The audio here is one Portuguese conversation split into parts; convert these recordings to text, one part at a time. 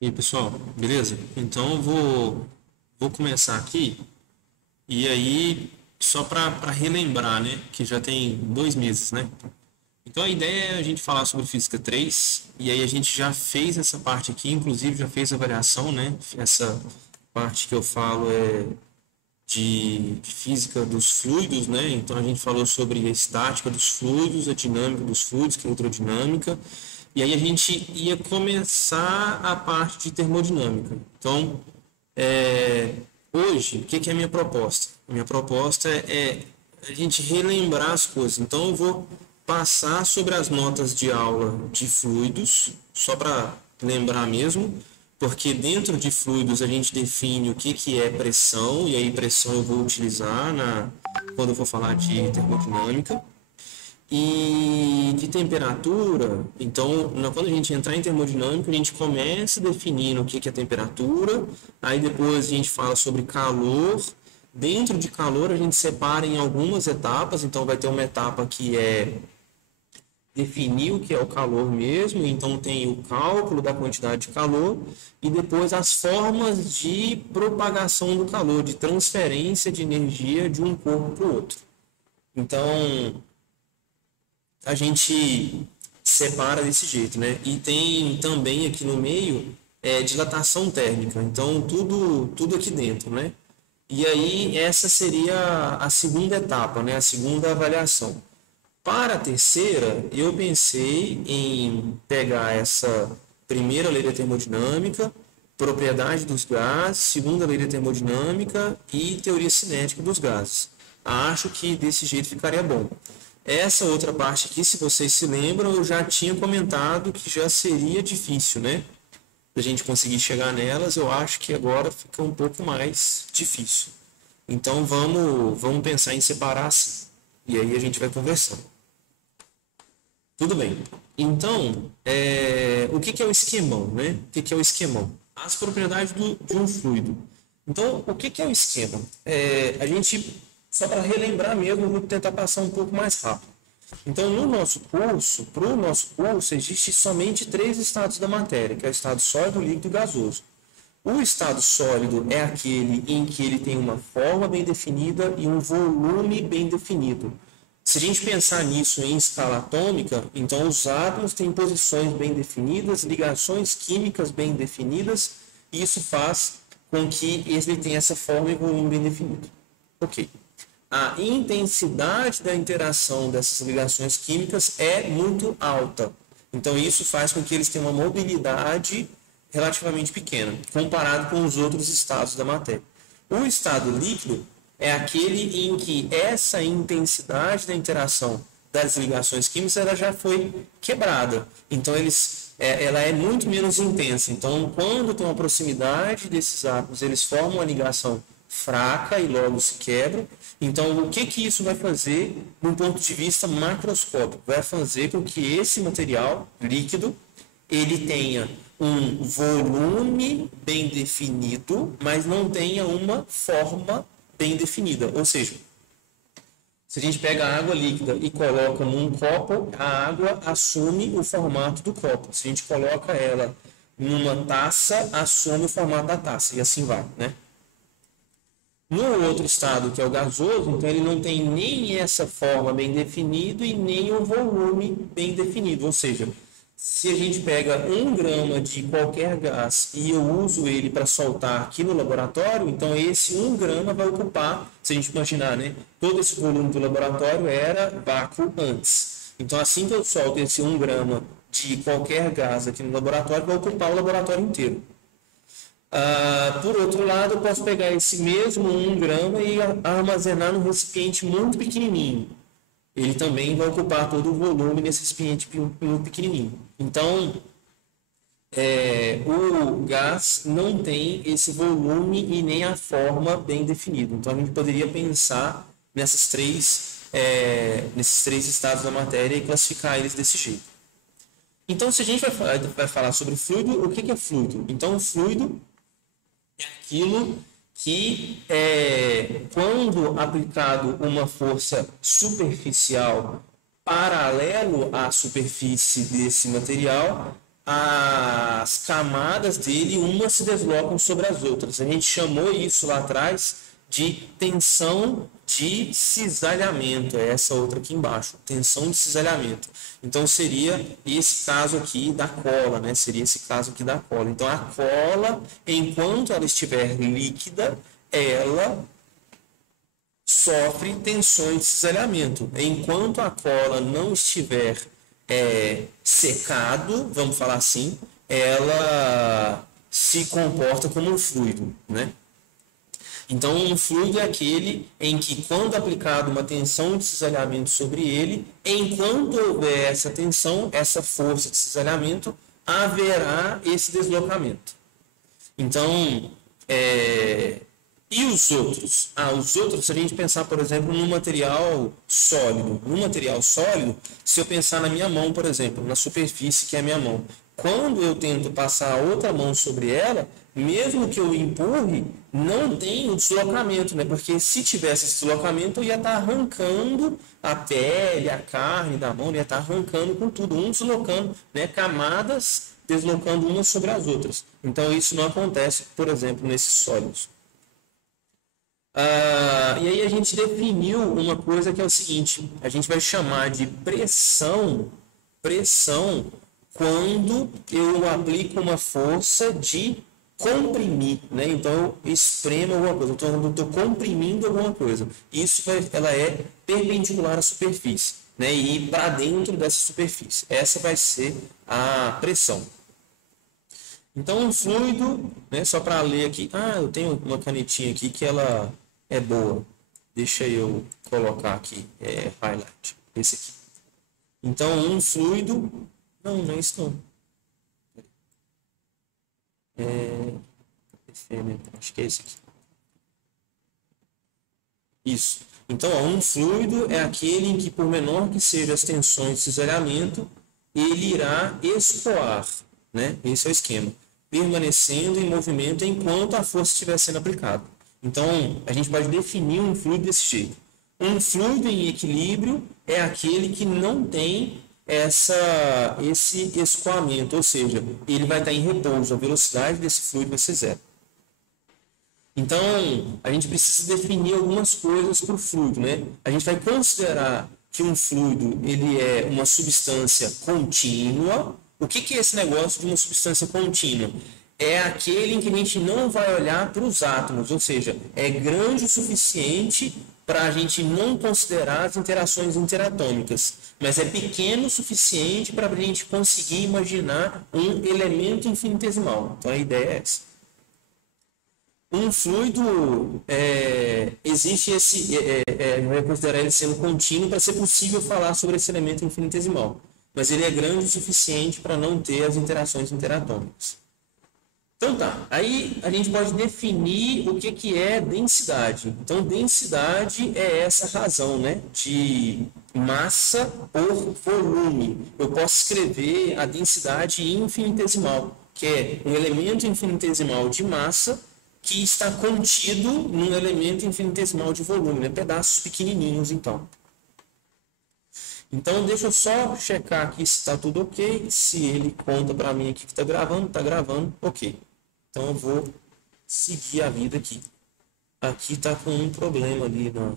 E aí, pessoal, beleza? Então eu vou começar aqui e aí só para relembrar, né, que já tem 2 meses, né? Então a ideia é a gente falar sobre Física 3 e aí a gente já fez essa parte aqui, inclusive já fez a avaliação, né? Essa parte que eu falo é de física dos fluidos, né? Então a gente falou sobre a estática dos fluidos, a dinâmica dos fluidos, que é a hidrodinâmica, e aí a gente ia começar a parte de termodinâmica. Então, é, hoje, o que é a minha proposta? A minha proposta é a gente relembrar as coisas. Então, eu vou passar sobre as notas de aula de fluidos, só para lembrar mesmo, porque dentro de fluidos a gente define o que é pressão, e aí pressão eu vou utilizar quando eu for falar de termodinâmica. E de temperatura, então, quando a gente entrar em termodinâmica, a gente começa definindo o que é temperatura, aí depois a gente fala sobre calor. Dentro de calor, a gente separa em algumas etapas, então vai ter uma etapa que é definir o que é o calor mesmo, então tem o cálculo da quantidade de calor e depois as formas de propagação do calor, de transferência de energia de um corpo para o outro. Então, a gente separa desse jeito, né? E tem também aqui no meio dilatação térmica, então tudo aqui dentro, né? E aí essa seria a segunda etapa, né? A segunda avaliação. Para a terceira, eu pensei em pegar essa primeira lei da termodinâmica, propriedade dos gases, segunda lei da termodinâmica e teoria cinética dos gases. Acho que desse jeito ficaria bom. Essa outra parte aqui, se vocês se lembram, eu já tinha comentado que já seria difícil, né? Da gente conseguir chegar nelas, eu acho que agora fica um pouco mais difícil. Então vamos pensar em separar assim. E aí a gente vai conversando. Tudo bem. Então, o que é o esquemão, né? O que é o esquemão? As propriedades de um fluido. Então, o que é o esquema? A gente, só para relembrar mesmo, eu vou tentar passar um pouco mais rápido. Então, no nosso curso, para o nosso curso, existe somente 3 estados da matéria, que é o estado sólido, líquido e gasoso. O estado sólido é aquele em que ele tem uma forma bem definida e um volume bem definido. Se a gente pensar nisso em escala atômica, então os átomos têm posições bem definidas, ligações químicas bem definidas, e isso faz com que ele tenha essa forma e volume bem definido. Ok. A intensidade da interação dessas ligações químicas é muito alta. Então isso faz com que eles tenham uma mobilidade relativamente pequena, comparado com os outros estados da matéria. O estado líquido é aquele em que essa intensidade da interação das ligações químicas ela já foi quebrada. Então ela é muito menos intensa. Então, quando tem uma proximidade desses átomos, eles formam uma ligação fraca e logo se quebram. Então, o que isso vai fazer, de um ponto de vista macroscópico? Vai fazer com que esse material líquido ele tenha um volume bem definido, mas não tenha uma forma bem definida. Ou seja, se a gente pega a água líquida e coloca num copo, a água assume o formato do copo. Se a gente coloca ela numa taça, assume o formato da taça. E assim vai, né? No outro estado, que é o gasoso, então ele não tem nem essa forma bem definida e nem o volume bem definido. Ou seja, se a gente pega 1 grama de qualquer gás e eu uso ele para soltar aqui no laboratório, então esse 1 grama vai ocupar, se a gente imaginar, né? Todo esse volume do laboratório era vácuo antes. Então assim que eu solto esse 1 grama de qualquer gás aqui no laboratório, vai ocupar o laboratório inteiro. Por outro lado, eu posso pegar esse mesmo 1 grama e armazenar num recipiente muito pequenininho. Ele também vai ocupar todo o volume nesse recipiente muito pequenininho. Então, o gás não tem esse volume e nem a forma bem definida. Então, a gente poderia pensar nesses três estados da matéria e classificar eles desse jeito. Então, se a gente vai falar sobre fluido, o que é fluido? Então, o fluido é aquilo que, quando aplicado uma força superficial paralelo à superfície desse material, as camadas dele, umas se deslocam sobre as outras. A gente chamou isso lá atrás de tensão de cisalhamento, é essa outra aqui embaixo, tensão de cisalhamento. Então seria esse caso aqui da cola, né? Seria esse caso aqui da cola. Então a cola, enquanto ela estiver líquida, ela sofre tensões de cisalhamento. Enquanto a cola não estiver secado, vamos falar assim, ela se comporta como um fluido, né? Então, um fluido é aquele em que, quando aplicado uma tensão de cisalhamento sobre ele, enquanto houver essa tensão, essa força de cisalhamento, haverá esse deslocamento. Então, e os outros? Os outros, se a gente pensar, por exemplo, num material sólido. No material sólido, se eu pensar na minha mão, por exemplo, na superfície que é a minha mão, quando eu tento passar a outra mão sobre ela, mesmo que eu empurre, não tem o deslocamento, né? Porque se tivesse esse deslocamento, eu ia estar arrancando a pele, a carne da mão, ia estar arrancando com tudo, um deslocando, né? Camadas deslocando umas sobre as outras. Então, isso não acontece, por exemplo, nesses sólidos. E aí a gente definiu uma coisa que é o seguinte, a gente vai chamar de pressão quando eu aplico uma força de comprimir, né? Então eu espremo alguma coisa, eu estou comprimindo alguma coisa. Ela é perpendicular à superfície, né? E para dentro dessa superfície. Essa vai ser a pressão. Então um fluido, né? Só para ler aqui, eu tenho uma canetinha aqui que ela é boa. Deixa eu colocar aqui, highlight, esse aqui. Então um fluido, não é isso não. Acho que é esse aqui. Isso. Então, um fluido é aquele em que, por menor que sejam as tensões de cisalhamento, ele irá escoar, né? Esse é o esquema. Permanecendo em movimento enquanto a força estiver sendo aplicada. Então, a gente pode definir um fluido desse jeito. Um fluido em equilíbrio é aquele que não tem esse escoamento, ou seja, ele vai estar em repouso, a velocidade desse fluido vai ser zero. Então, a gente precisa definir algumas coisas para o fluido, né? A gente vai considerar que um fluido ele é uma substância contínua. O que é esse negócio de uma substância contínua? É aquele em que a gente não vai olhar para os átomos, ou seja, é grande o suficiente para a gente não considerar as interações interatômicas, mas é pequeno o suficiente para a gente conseguir imaginar um elemento infinitesimal. Então a ideia é essa. Um fluido existe vai considerar ele sendo contínuo para ser possível falar sobre esse elemento infinitesimal, mas ele é grande o suficiente para não ter as interações interatômicas. Então tá, aí a gente pode definir o que é densidade. Então densidade é essa razão, né, de massa por volume. Eu posso escrever a densidade infinitesimal, que é um elemento infinitesimal de massa que está contido num elemento infinitesimal de volume, né, pedaços pequenininhos então. Então, deixa eu só checar aqui se está tudo ok. Se ele conta para mim aqui que está gravando, ok. Então, eu vou seguir a vida aqui. Aqui está com um problema ali na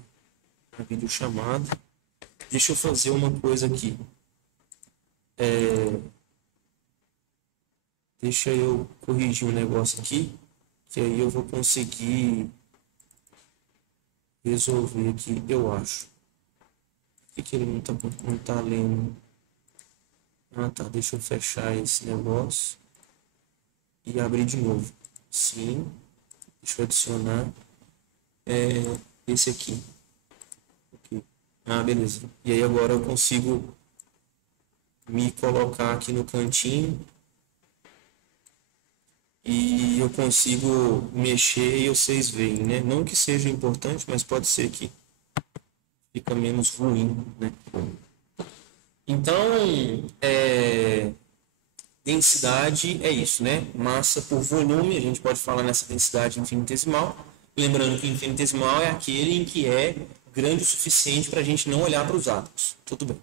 videochamada. Deixa eu fazer uma coisa aqui. Deixa eu corrigir um negócio aqui, que aí eu vou conseguir resolver aqui, eu acho. Por que ele não tá lendo? Tá, deixa eu fechar esse negócio e abrir de novo. Sim, deixa eu adicionar esse aqui. Okay. Beleza. E aí agora eu consigo me colocar aqui no cantinho e eu consigo mexer e vocês veem, né? Não que seja importante, mas pode ser que fica menos ruim, né? Então, densidade é isso, né? Massa por volume, a gente pode falar nessa densidade infinitesimal. Lembrando que infinitesimal é aquele em que é grande o suficiente para a gente não olhar para os átomos. Tudo bem.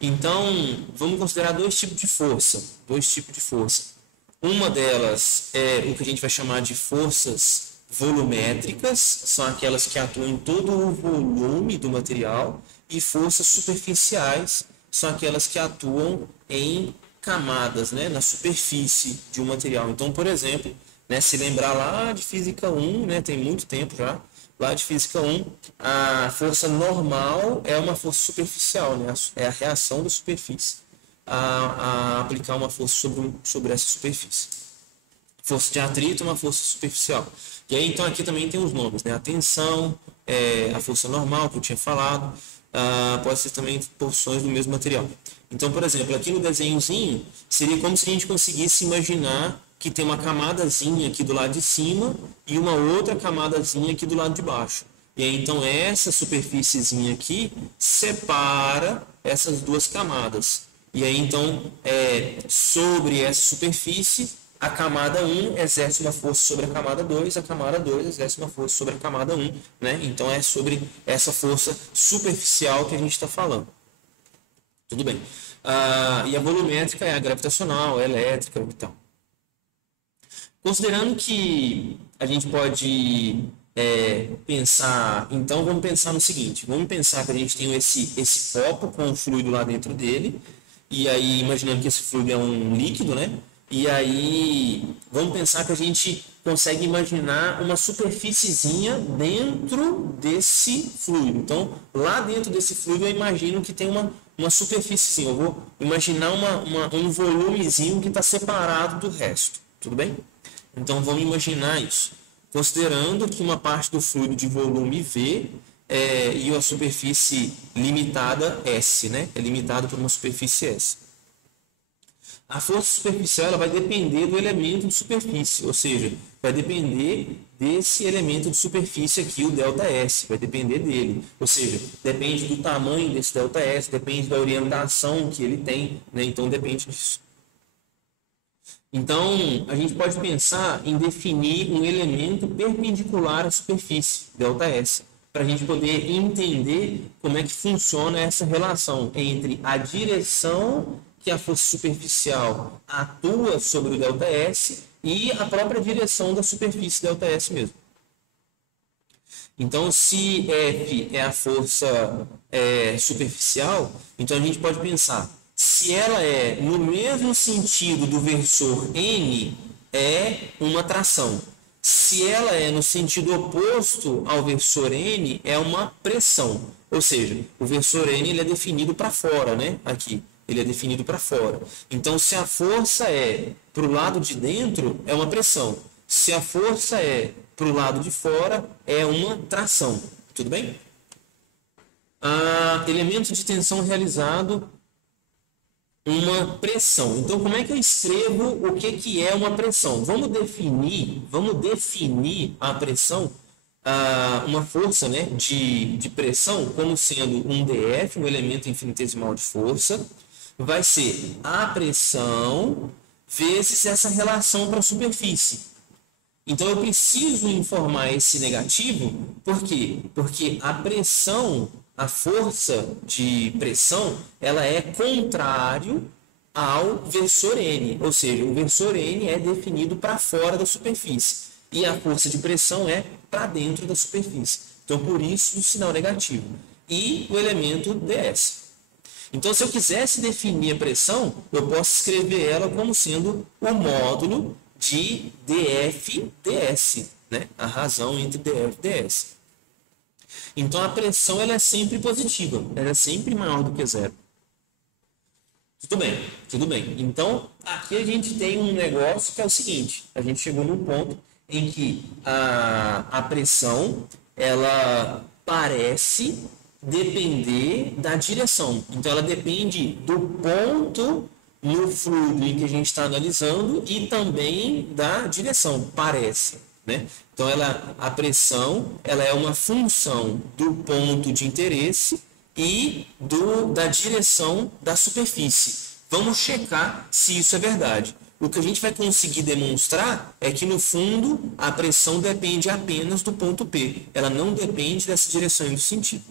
Então, vamos considerar dois tipos de força. Dois tipos de força. Uma delas é o que a gente vai chamar de forças volumétricas, são aquelas que atuam em todo o volume do material, e forças superficiais, são aquelas que atuam em camadas, né, na superfície de um material. Então, por exemplo, né, se lembrar lá de Física 1, né, tem muito tempo já, lá de Física 1, a força normal é uma força superficial, né, é a reação da superfície a aplicar uma força sobre essa superfície. Força de atrito é uma força superficial. E aí, então, aqui também tem os nomes, né? A tensão, a força normal, que eu tinha falado, pode ser também porções do mesmo material. Então, por exemplo, aqui no desenhozinho, seria como se a gente conseguisse imaginar que tem uma camadazinha aqui do lado de cima e uma outra camadazinha aqui do lado de baixo. E aí, então, essa superfíciezinha aqui separa essas duas camadas. E aí, então, sobre essa superfície, a camada 1 exerce uma força sobre a camada 2, a camada 2 exerce uma força sobre a camada 1, né? Então, é sobre essa força superficial que a gente está falando. Tudo bem. E a volumétrica é a gravitacional, a elétrica e tal. Considerando que a gente pode pensar, então vamos pensar no seguinte, vamos pensar que a gente tem esse copo com o fluido lá dentro dele, e aí imaginando que esse fluido é um líquido, né? E aí vamos pensar que a gente consegue imaginar uma superfíciezinha dentro desse fluido. Então, lá dentro desse fluido eu imagino que tem uma superfíciezinha, eu vou imaginar um volumezinho que está separado do resto, tudo bem? Então, vamos imaginar isso. Considerando que uma parte do fluido de volume V e a superfície limitada S, né? É limitada por uma superfície S. A força superficial ela vai depender do elemento de superfície, ou seja, vai depender desse elemento de superfície aqui, o ΔS, vai depender dele. Ou seja, depende do tamanho desse ΔS, depende da orientação que ele tem, né? Então, depende disso. Então, a gente pode pensar em definir um elemento perpendicular à superfície, ΔS, para a gente poder entender como é que funciona essa relação entre a direção que a força superficial atua sobre o ΔS e a própria direção da superfície ΔS mesmo. Então, se F é a força superficial, então a gente pode pensar, se ela é no mesmo sentido do versor N, é uma tração. Se ela é no sentido oposto ao versor N, é uma pressão. Ou seja, o versor N ele é definido para fora, né? Aqui, ele é definido para fora. Então, se a força é para o lado de dentro, é uma pressão. Se a força é para o lado de fora, é uma tração. Tudo bem? Elemento de tensão realizado, uma pressão. Então, como é que eu escrevo o que é uma pressão? Vamos definir a pressão, uma força, né, de pressão, como sendo um dF, um elemento infinitesimal de força, vai ser a pressão vezes essa relação para a superfície. Então, eu preciso informar esse negativo, por quê? Porque a pressão, a força de pressão, ela é contrário ao versor N, ou seja, o versor N é definido para fora da superfície e a força de pressão é para dentro da superfície. Então, por isso o sinal negativo. E o elemento ds. Então, se eu quisesse definir a pressão, eu posso escrever ela como sendo o módulo de dF/ds, né? A razão entre dF/ds. Então, a pressão ela é sempre positiva, ela é sempre maior do que zero. Tudo bem, tudo bem. Então, aqui a gente tem um negócio que é o seguinte, a gente chegou num ponto em que a pressão, ela parece depender da direção. Então, ela depende do ponto no fluido em que a gente está analisando e também da direção, parece, né? Então, a pressão ela é uma função do ponto de interesse e da direção da superfície. Vamos checar se isso é verdade. O que a gente vai conseguir demonstrar é que, no fundo, a pressão depende apenas do ponto P. Ela não depende dessa direção e do sentido.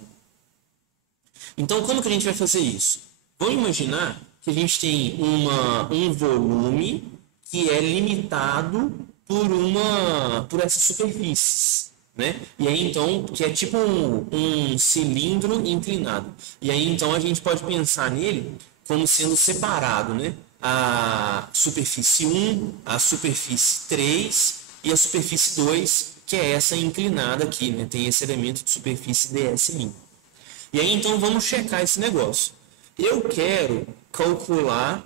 Então, como que a gente vai fazer isso? Vamos imaginar que a gente tem um volume que é limitado por essas superfícies, né? E aí então, que é tipo um cilindro inclinado. E aí então a gente pode pensar nele como sendo separado, né? A superfície 1, a superfície 3 e a superfície 2, que é essa inclinada aqui, né? Tem esse elemento de superfície ds'. E aí então vamos checar esse negócio. Eu quero calcular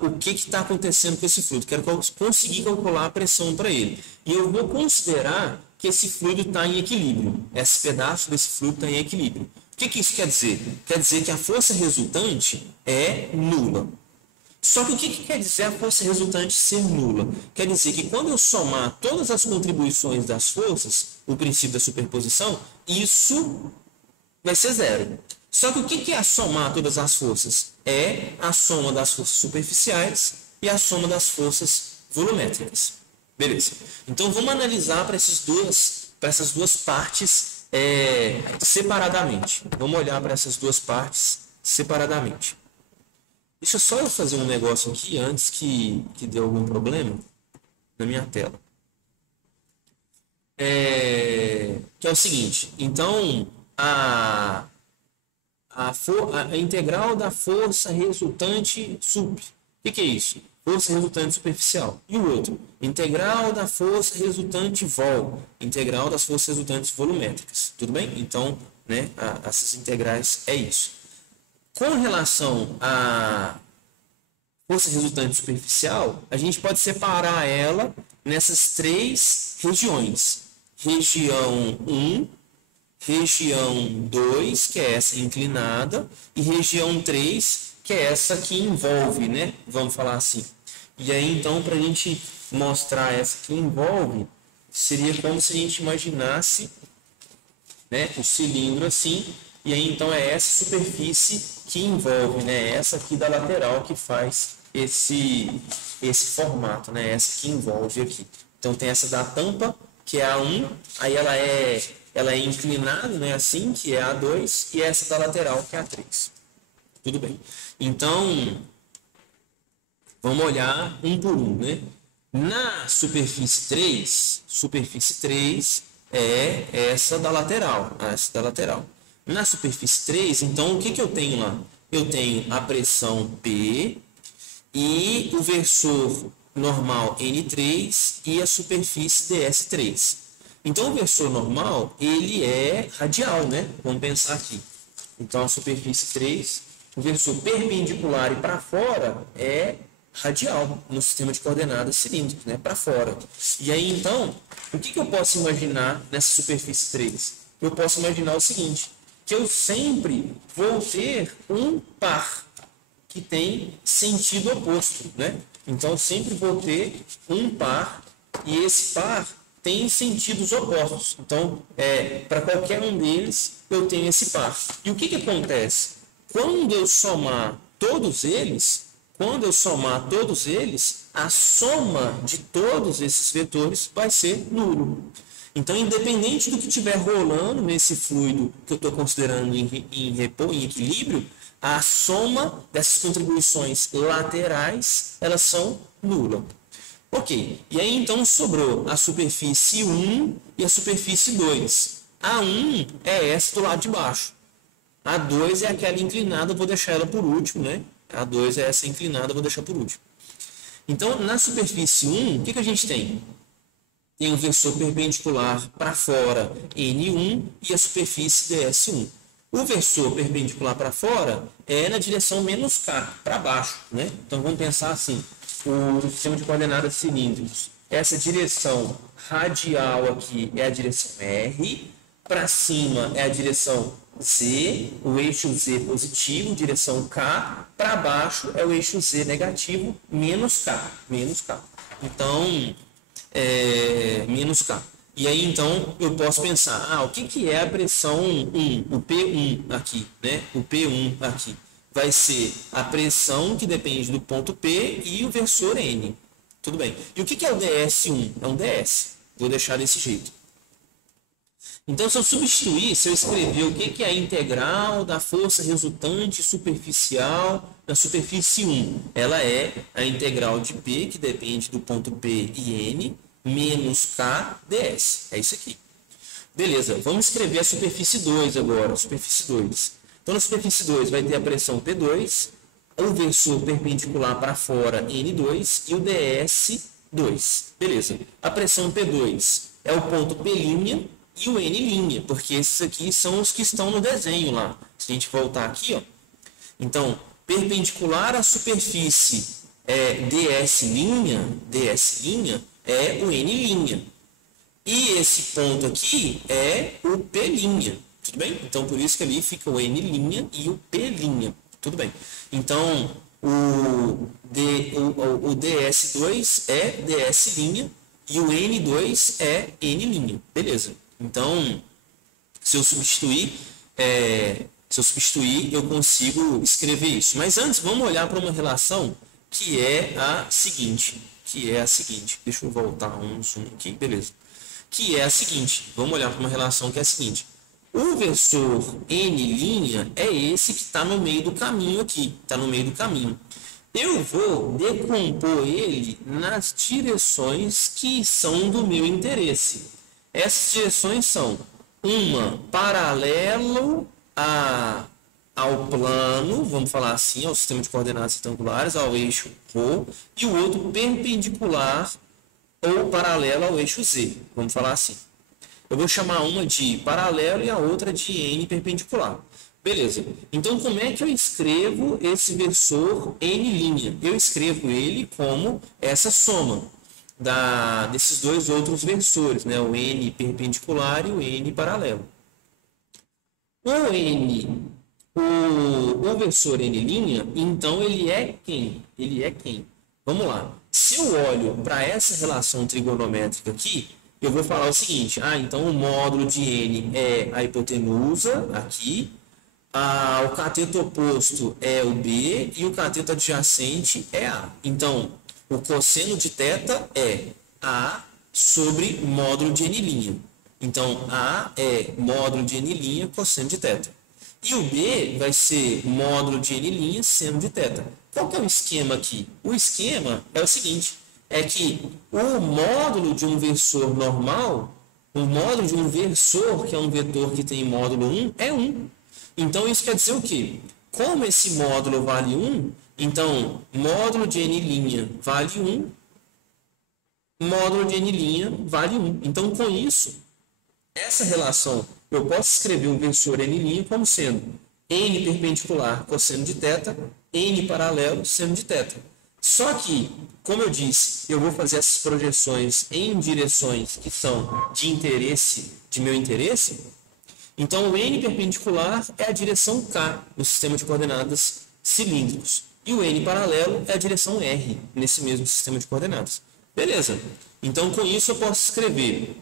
o que está acontecendo com esse fluido. Quero conseguir calcular a pressão para ele. E eu vou considerar que esse fluido está em equilíbrio. Esse pedaço desse fluido está em equilíbrio. O que isso quer dizer? Quer dizer que a força resultante é nula. Só que o que quer dizer a força resultante ser nula? Quer dizer que quando eu somar todas as contribuições das forças, o princípio da superposição, isso vai ser zero. Só que o que é a somar todas as forças? É a soma das forças superficiais e a soma das forças volumétricas. Beleza. Então vamos analisar para essas duas partes separadamente. Vamos olhar para essas duas partes separadamente. Deixa só eu fazer um negócio aqui antes que dê algum problema na minha tela. Que é o seguinte. Então, a integral da força resultante sup. O que é isso? Força resultante superficial. E o outro? Integral da força resultante vol. Integral das forças resultantes volumétricas. Tudo bem? Então, né, essas integrais é isso. Com relação à força resultante superficial, a gente pode separar ela nessas três regiões. Região 1, região 2, que é essa inclinada, e região 3, que é essa que envolve, né? Vamos falar assim. E aí, então, para a gente mostrar essa que envolve, seria como se a gente imaginasse, né, o cilindro assim, e aí, então, é essa superfície que envolve, né? Essa aqui da lateral que faz esse formato, né? Essa que envolve aqui. Então, tem essa da tampa, que é a 1, aí ela é inclinada, né, assim, que é a 2, e essa da lateral, que é a 3. Tudo bem. Então, vamos olhar um por um, né? Na superfície 3 é essa da lateral, Na superfície 3, então, o que eu tenho lá? Eu tenho a pressão P e o versor normal N3 e a superfície DS3. Então, o versor normal, ele é radial, né? Vamos pensar aqui. Então, a superfície 3, o versor perpendicular e para fora é radial no sistema de coordenadas cilíndricas, né? Para fora. E aí, então, o que eu posso imaginar nessa superfície 3? Eu posso imaginar o seguinte, que eu sempre vou ter um par que tem sentido oposto, né? Então, eu sempre vou ter um par e esse par tem sentidos opostos. Então, para qualquer um deles, eu tenho esse par. E o que acontece? Quando eu somar todos eles, a soma de todos esses vetores vai ser nulo. Então, independente do que estiver rolando nesse fluido que eu estou considerando em equilíbrio, a soma dessas contribuições laterais, elas são nulas. Ok, e aí então sobrou a superfície 1 e a superfície 2. A 1 é essa do lado de baixo. A 2 é aquela inclinada, vou deixar ela por último, né? A 2 é essa inclinada, vou deixar por último. Então, na superfície 1, o que a gente tem? Tem o versor perpendicular para fora, N1, e a superfície DS1. O versor perpendicular para fora é na direção menos K, para baixo, né? Então, vamos pensar assim. O sistema de coordenadas cilíndricos. Essa direção radial aqui é a direção R, para cima é a direção Z, o eixo Z positivo, direção K, para baixo é o eixo Z negativo, menos K. Então, menos K. E aí, então, eu posso pensar, o que é a pressão 1, o P1 aqui, né? O P1 aqui. Vai ser a pressão que depende do ponto P e o versor N. Tudo bem. E o que é o DS1? É um DS. Vou deixar desse jeito. Então, se eu substituir, se eu escrever o que é a integral da força resultante superficial na superfície 1, ela é a integral de P, que depende do ponto P e N, menos K ds. É isso aqui. Beleza, vamos escrever a superfície 2 agora, superfície 2. Então, na superfície 2 vai ter a pressão P2, o versor perpendicular para fora N2 e o ds2. Beleza, a pressão P2 é o ponto P' e o N', porque esses aqui são os que estão no desenho lá. Se a gente voltar aqui, ó, então, perpendicular à superfície ds', ds' é o N'. E esse ponto aqui é o P', tudo bem? Então, por isso que ali fica o N' e o P', tudo bem? Então, o ds2 é ds' e o N2 é N', beleza? Então, se eu substituir, eu consigo escrever isso. Mas antes, vamos olhar para uma relação que é a seguinte. Deixa eu voltar um zoom aqui, beleza. Que é a seguinte. Vamos olhar para uma relação que é a seguinte. O versor N' é esse que está no meio do caminho aqui. Está no meio do caminho. Eu vou decompor ele nas direções que são do meu interesse. Essas direções são uma paralelo ao plano, vamos falar assim, ao sistema de coordenadas retangulares, ao eixo ρ, e o outro perpendicular ou paralelo ao eixo z, vamos falar assim. Eu vou chamar uma de paralelo e a outra de n perpendicular. Beleza. Então, como é que eu escrevo esse versor N'? Eu escrevo ele como essa soma desses dois outros versores, né? O N perpendicular e o N paralelo. O versor N', então ele é quem? Vamos lá. Se eu olho para essa relação trigonométrica aqui, eu vou falar o seguinte, então o módulo de N é a hipotenusa aqui, o cateto oposto é o B e o cateto adjacente é A. Então, o cosseno de θ é A sobre módulo de N'. Então, A é módulo de N' cosseno de θ. E o B vai ser módulo de N' seno de θ. Qual que é o esquema aqui? O esquema é o seguinte, é que o módulo de um versor normal, o módulo de um versor, que é um vetor que tem módulo 1, é 1. Então, isso quer dizer o quê? Como esse módulo vale 1, então, módulo de N' vale 1, módulo de N' vale 1. Então, com isso, essa relação, eu posso escrever o versor N' como sendo N perpendicular cosseno de θ, N paralelo seno de θ. Só que, como eu disse, eu vou fazer essas projeções em direções que são de interesse, de meu interesse. Então, o N perpendicular é a direção K no sistema de coordenadas cilíndricos. E o N paralelo é a direção R nesse mesmo sistema de coordenadas. Beleza. Então, com isso, eu posso escrever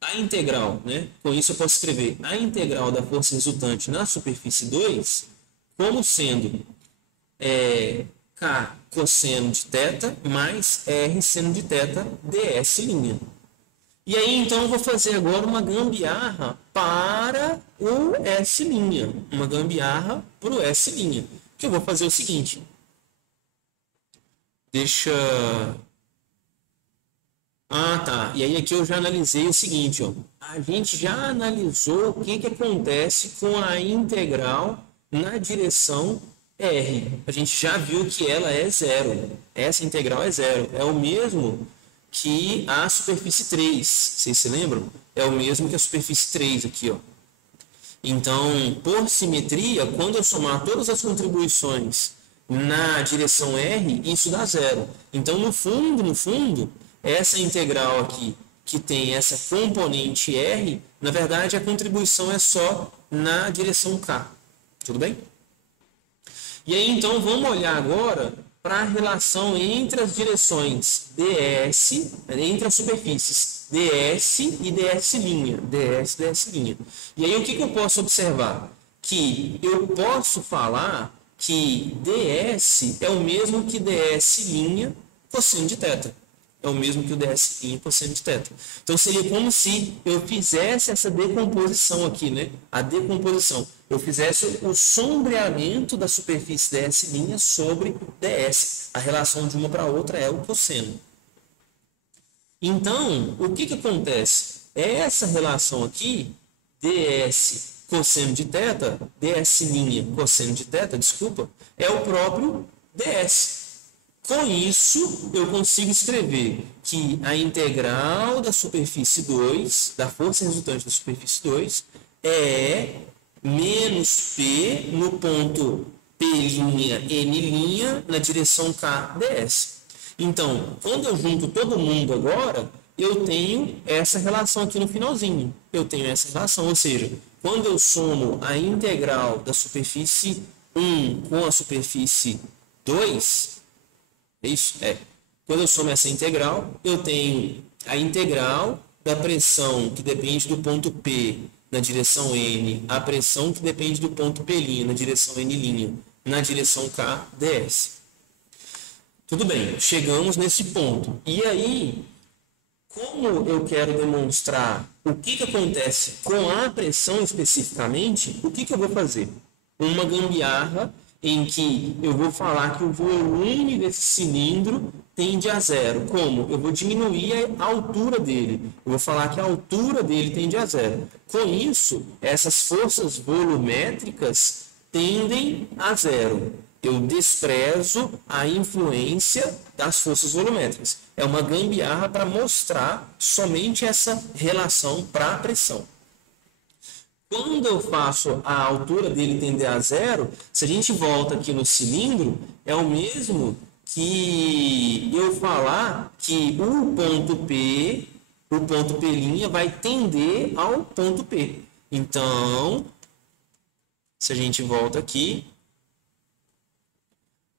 a integral, né? Com isso, eu posso escrever a integral da força resultante na superfície 2 como sendo K cosseno de θ mais R seno de θ ds'. E aí, então, eu vou fazer agora uma gambiarra para o S'. Uma gambiarra para o S'. Que eu vou fazer o seguinte. Tá. E aí, aqui eu já analisei o seguinte, ó. A gente já analisou o que acontece com a integral na direção R. A gente já viu que ela é zero. Essa integral é zero. É o mesmo que a superfície 3, vocês se lembram? É o mesmo que a superfície 3 aqui, ó. Então, por simetria, quando eu somar todas as contribuições na direção R, isso dá zero. Então, no fundo, essa integral aqui, que tem essa componente R, na verdade, a contribuição é só na direção K. Tudo bem? E aí, então, vamos olhar agora para a relação entre as direções ds, entre as superfícies ds e ds'. E aí o que eu posso observar? Que eu posso falar que ds é o mesmo que ds' cosseno de θ. é o mesmo que o ds' cosseno de θ. Então seria como se eu fizesse essa decomposição aqui, né? A decomposição. Eu fizesse o sombreamento da superfície ds' sobre ds. A relação de uma para outra é o cosseno. Então, o que acontece? Essa relação aqui, ds cosseno de θ, ds' cosseno de θ, desculpa, é o próprio ds. Com isso, eu consigo escrever que a integral da superfície 2, da força resultante da superfície 2, é menos P no ponto P'N' na direção K ds. Então, quando eu junto todo mundo agora, eu tenho essa relação aqui no finalzinho. Eu tenho essa relação, ou seja, quando eu somo a integral da superfície 1 com a superfície 2, isso é. Quando eu somo essa integral, eu tenho a integral da pressão que depende do ponto P na direção N, a pressão que depende do ponto P' na direção N', na direção K ds. Tudo bem, chegamos nesse ponto. E aí, como eu quero demonstrar o que acontece com a pressão especificamente, o que eu vou fazer? Uma gambiarra em que eu vou falar que o volume desse cilindro tende a zero. Como? Eu vou diminuir a altura dele. Eu vou falar que a altura dele tende a zero. Com isso, essas forças volumétricas tendem a zero. Eu desprezo a influência das forças volumétricas. É uma gambiarra para mostrar somente essa relação para a pressão. Quando eu faço a altura dele tender a zero, se a gente volta aqui no cilindro, é o mesmo que eu falar que o ponto P, o ponto P' vai tender ao ponto P. Então, se a gente volta aqui,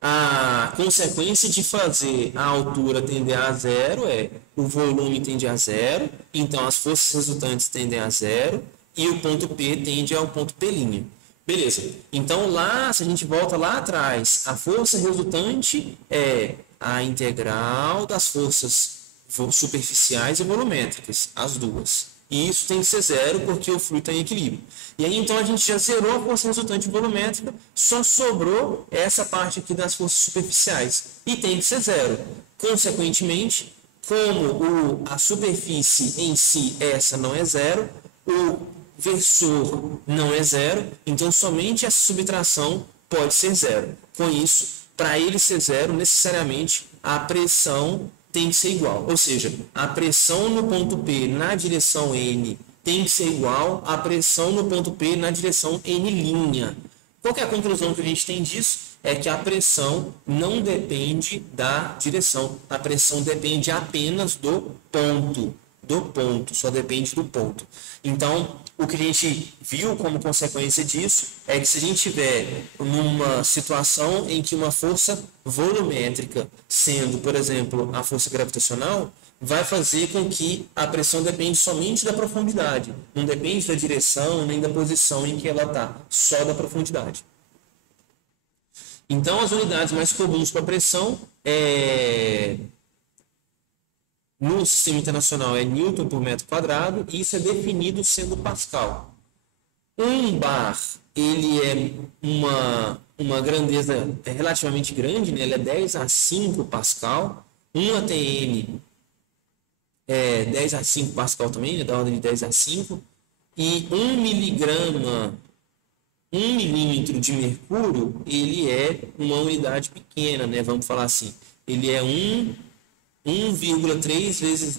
a consequência de fazer a altura tender a zero é o volume tende a zero, então as forças resultantes tendem a zero, e o ponto P tende ao ponto P'. Beleza. Então, lá, se a gente volta lá atrás, a força resultante é a integral das forças superficiais e volumétricas, as duas. E isso tem que ser zero, porque o fluido está em equilíbrio. E aí, então, a gente já zerou a força resultante volumétrica, só sobrou essa parte aqui das forças superficiais. E tem que ser zero. Consequentemente, como a superfície em si, essa não é zero, o versor não é zero, então somente essa subtração pode ser zero. Com isso, para ele ser zero, necessariamente a pressão tem que ser igual. Ou seja, a pressão no ponto P na direção N tem que ser igual à pressão no ponto P na direção N'. Qual que é a conclusão que a gente tem disso? É que a pressão não depende da direção. A pressão depende apenas do ponto. Só depende do ponto. Então, o que a gente viu como consequência disso é que se a gente tiver numa situação em que uma força volumétrica, sendo, por exemplo, a força gravitacional, vai fazer com que a pressão depende somente da profundidade. Não depende da direção nem da posição em que ela está, só da profundidade. Então, as unidades mais comuns para a pressão no sistema internacional é Newton por metro quadrado, e isso é definido sendo Pascal. Um bar, ele é uma grandeza relativamente grande, né? Ele é 10 a 5 Pascal. Um ATM é 10 a 5 Pascal também, né? Da ordem de 10 a 5. E 1 miligrama, 1 milímetro de mercúrio, ele é uma unidade pequena, né? Vamos falar assim. Ele é 1,3 vezes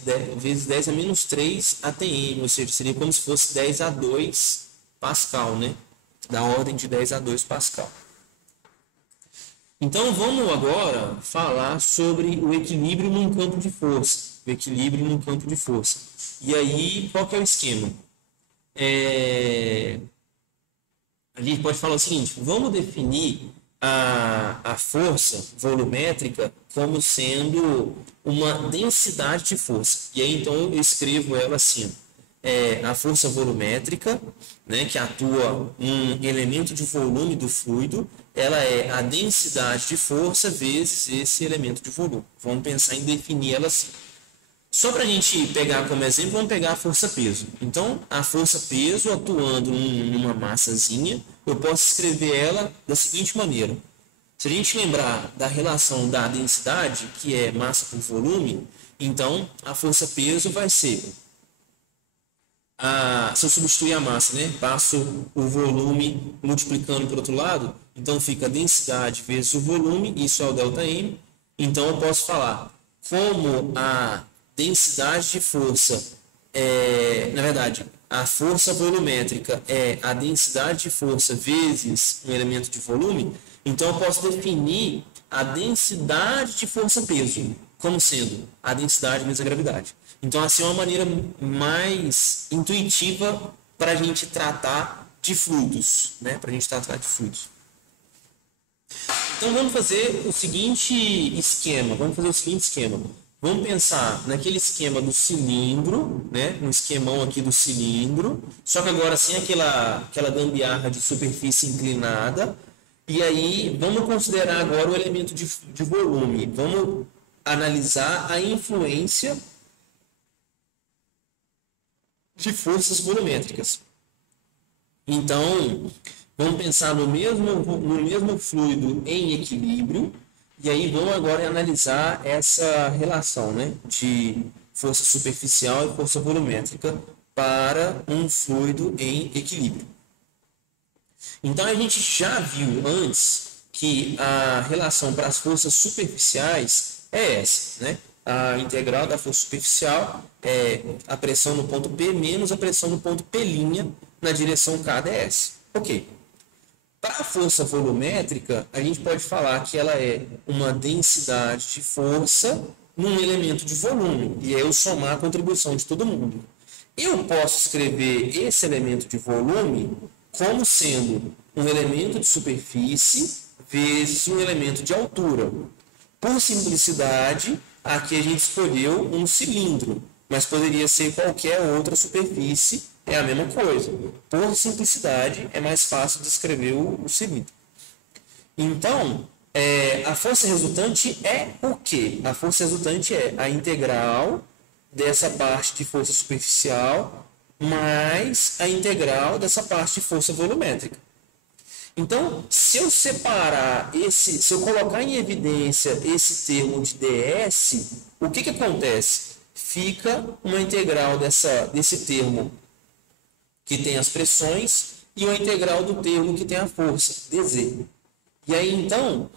10 a menos 3 ATM, ou seja, seria como se fosse 10 a 2 Pascal, né? Da ordem de 10 a 2 Pascal. Então, vamos agora falar sobre o equilíbrio num campo de força. O equilíbrio num campo de força. E aí, qual que é o esquema? A gente pode falar o seguinte, vamos definir a força volumétrica como sendo uma densidade de força. E aí, então, eu escrevo ela assim, a força volumétrica, né, que atua um elemento de volume do fluido, ela é a densidade de força vezes esse elemento de volume. Vamos pensar em definir ela assim. Só para a gente pegar como exemplo, vamos pegar a força-peso. Então, a força-peso atuando numa massazinha, eu posso escrever ela da seguinte maneira. Se a gente lembrar da relação da densidade, que é massa por volume, então a força-peso vai ser, se eu substituir a massa, né, passo o volume multiplicando por outro lado, então fica a densidade vezes o volume, isso é o ΔM. Então eu posso falar como a densidade de força na verdade, a força volumétrica é a densidade de força vezes um elemento de volume, então eu posso definir a densidade de força-peso como sendo a densidade vezes a gravidade. Então, assim, é uma maneira mais intuitiva para a gente tratar de fluidos, né? Para a gente tratar de fluidos. Então, vamos fazer o seguinte esquema. Vamos pensar naquele esquema do cilindro, né? No esquemão aqui do cilindro, só que agora sem aquela gambiarra de superfície inclinada. E aí, vamos considerar agora o elemento de volume. Vamos analisar a influência de forças volumétricas. Então, vamos pensar no mesmo fluido em equilíbrio, e aí vamos agora analisar essa relação, né, de força superficial e força volumétrica para um fluido em equilíbrio. Então, a gente já viu antes que a relação para as forças superficiais é essa, né? A integral da força superficial é a pressão no ponto P menos a pressão no ponto P' na direção KdS. Ok. Para a força volumétrica, a gente pode falar que ela é uma densidade de força num elemento de volume, e é eu somar a contribuição de todo mundo. Eu posso escrever esse elemento de volume como sendo um elemento de superfície vezes um elemento de altura. Por simplicidade, aqui a gente escolheu um cilindro, mas poderia ser qualquer outra superfície, é a mesma coisa. Por simplicidade, é mais fácil de escrever o cilindro. Então, a força resultante é o quê? A força resultante é a integral dessa parte de força superficial mais a integral dessa parte de força volumétrica. Então, se eu separar se eu colocar em evidência esse termo de ds, o que acontece? Fica uma integral desse termo que tem as pressões e uma integral do termo que tem a força, dz. E aí, então,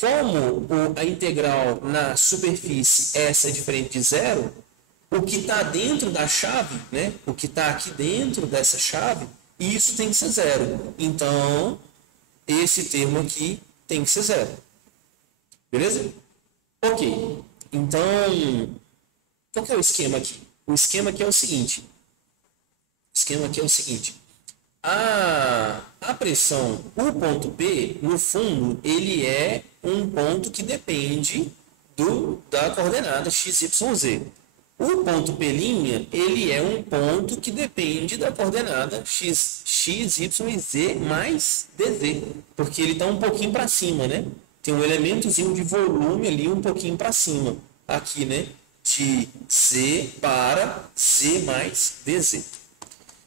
como a integral na superfície essa é diferente de zero, o que está dentro da chave, né? O que está aqui dentro dessa chave, isso tem que ser zero. Então, esse termo aqui tem que ser zero. Beleza? Ok. Então, qual que é o esquema aqui? O esquema aqui é o seguinte. A pressão, o ponto P, no fundo, ele é um ponto que depende da coordenada x, y, z. O ponto P', ele é um ponto que depende da coordenada x, y e z mais dz, porque ele está um pouquinho para cima, né? Tem um elementozinho de volume ali um pouquinho para cima, aqui, né? De z para z mais dz.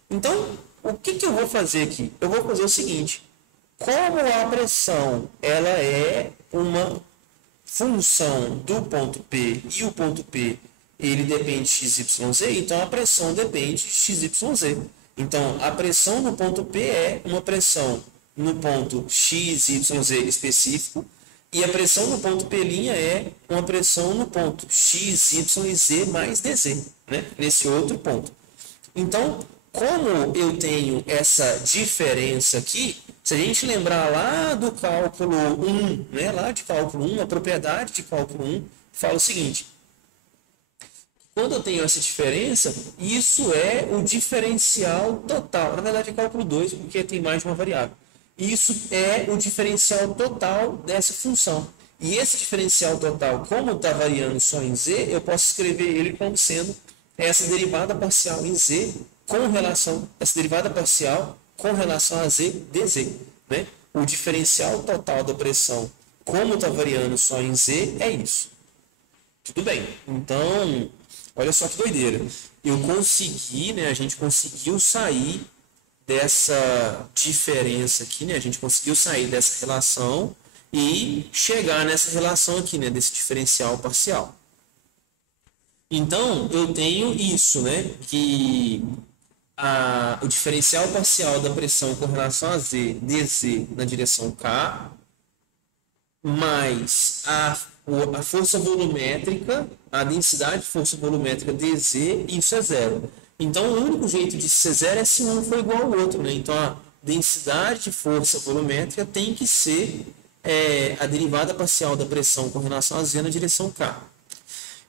Então, o que eu vou fazer aqui? Eu vou fazer o seguinte, como a pressão ela é uma função do ponto P e o ponto P ele depende de x, y, z, então a pressão depende de x, y, z. Então, a pressão no ponto P é uma pressão no ponto x, y, z específico, e a pressão no ponto P' é uma pressão no ponto x, y e z mais dz, né? Nesse outro ponto. Então, como eu tenho essa diferença aqui, se a gente lembrar lá do cálculo 1, né? Lá de cálculo 1, a propriedade de cálculo 1 fala o seguinte: quando eu tenho essa diferença, isso é o diferencial total. Na verdade, é cálculo 2, porque tem mais de uma variável. Isso é o diferencial total dessa função. E esse diferencial total, como está variando só em z, eu posso escrever ele como sendo essa derivada parcial em z essa derivada parcial com relação a z dz. Né? O diferencial total da pressão, como está variando só em z, é isso. Tudo bem. Então, olha só que doideira. Eu consegui, né? A gente conseguiu sair dessa diferença aqui, né? A gente conseguiu sair dessa relação e chegar nessa relação aqui, né? Desse diferencial parcial. Então, eu tenho isso, né? Que o diferencial parcial da pressão com relação a Z, dZ na direção K, mais a força volumétrica, a densidade de força volumétrica dZ, isso é zero. Então, o único jeito de ser zero é se um for igual ao outro, né? Então, a densidade de força volumétrica tem que ser a derivada parcial da pressão com relação a Z na direção K.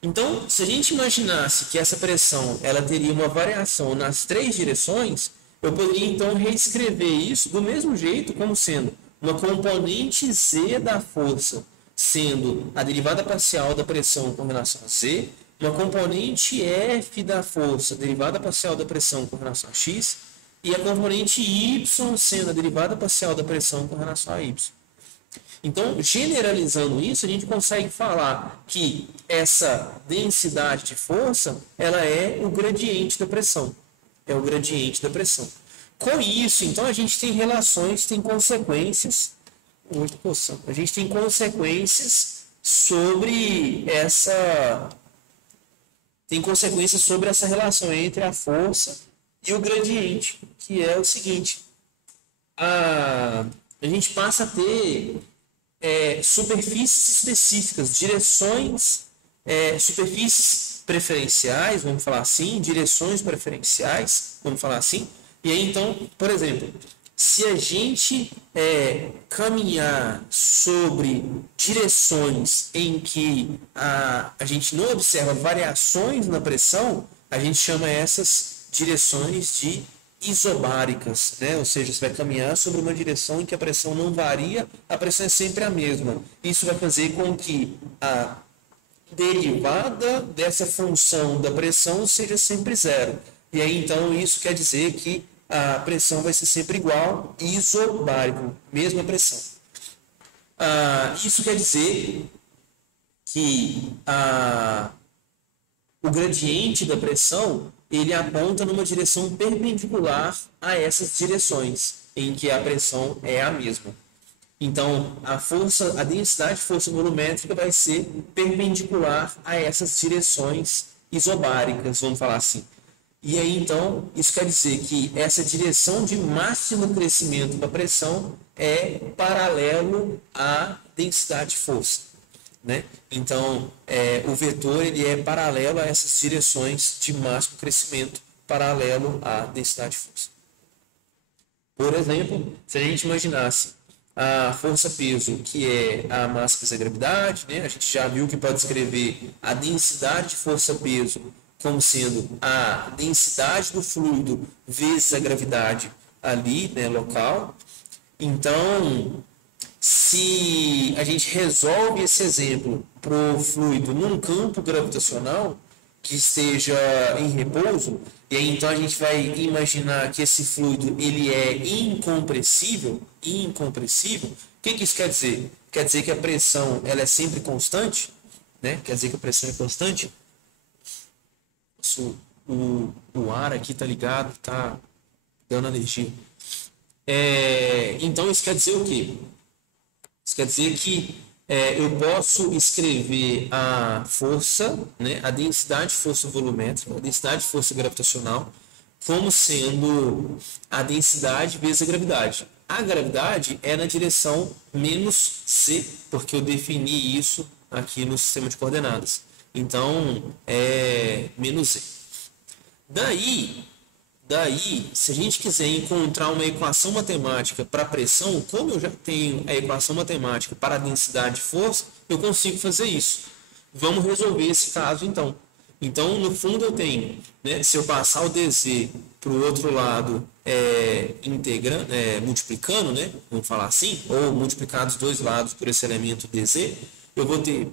Então, se a gente imaginasse que essa pressão ela teria uma variação nas três direções, eu poderia então reescrever isso do mesmo jeito, como sendo uma componente Z da força sendo a derivada parcial da pressão com relação a Z, uma componente F da força, derivada parcial da pressão com relação a X, e a componente Y sendo a derivada parcial da pressão com relação a Y. Então, generalizando isso, a gente consegue falar que essa densidade de força, ela é o gradiente da pressão. É o gradiente da pressão. Com isso, então, a gente tem relações, tem consequências. A gente tem consequências sobre essa. Tem consequências sobre essa relação entre a força e o gradiente, que é o seguinte: a gente passa a ter superfícies específicas, direções, superfícies preferenciais, vamos falar assim, direções preferenciais, vamos falar assim. E aí, então, por exemplo, se a gente caminhar sobre direções em que a gente não observa variações na pressão, a gente chama essas direções de isobáricas, né? Ou seja, você vai caminhar sobre uma direção em que a pressão não varia, a pressão é sempre a mesma. Isso vai fazer com que a derivada dessa função da pressão seja sempre zero. E aí, então, isso quer dizer que a pressão vai ser sempre igual, isobárico, mesma pressão. Isso quer dizer que o gradiente da pressão ele aponta numa direção perpendicular a essas direções, em que a pressão é a mesma. Então, a densidade de força volumétrica vai ser perpendicular a essas direções isobáricas, vamos falar assim. E aí, então, isso quer dizer que essa direção de máximo crescimento da pressão é paralelo à densidade de força, né? Então, o vetor ele é paralelo a essas direções de máximo crescimento, paralelo à densidade de força. Por exemplo, se a gente imaginasse a força-peso, que é a massa vezes a gravidade, né? A gente já viu que pode escrever a densidade de força-peso como sendo a densidade do fluido vezes a gravidade ali, né, local. Então, se a gente resolve esse exemplo para o fluido num campo gravitacional que esteja em repouso, e aí então a gente vai imaginar que esse fluido ele é incompressível. O que isso quer dizer? Quer dizer que a pressão ela é sempre constante, né? Quer dizer que a pressão é constante. O ar aqui tá ligado, tá dando energia. Então isso quer dizer o quê? Isso quer dizer que eu posso escrever a força, né, a densidade de força volumétrica, a densidade de força gravitacional, como sendo a densidade vezes a gravidade. A gravidade é na direção menos z, porque eu defini isso aqui no sistema de coordenadas. Então, é menos z. Daí, se a gente quiser encontrar uma equação matemática para a pressão, como eu já tenho a equação matemática para a densidade de força, eu consigo fazer isso. Vamos resolver esse caso, então. Então, no fundo, eu tenho, né, se eu passar o dz para o outro lado multiplicando, né, vamos falar assim, ou multiplicar dos dois lados por esse elemento dz, eu vou ter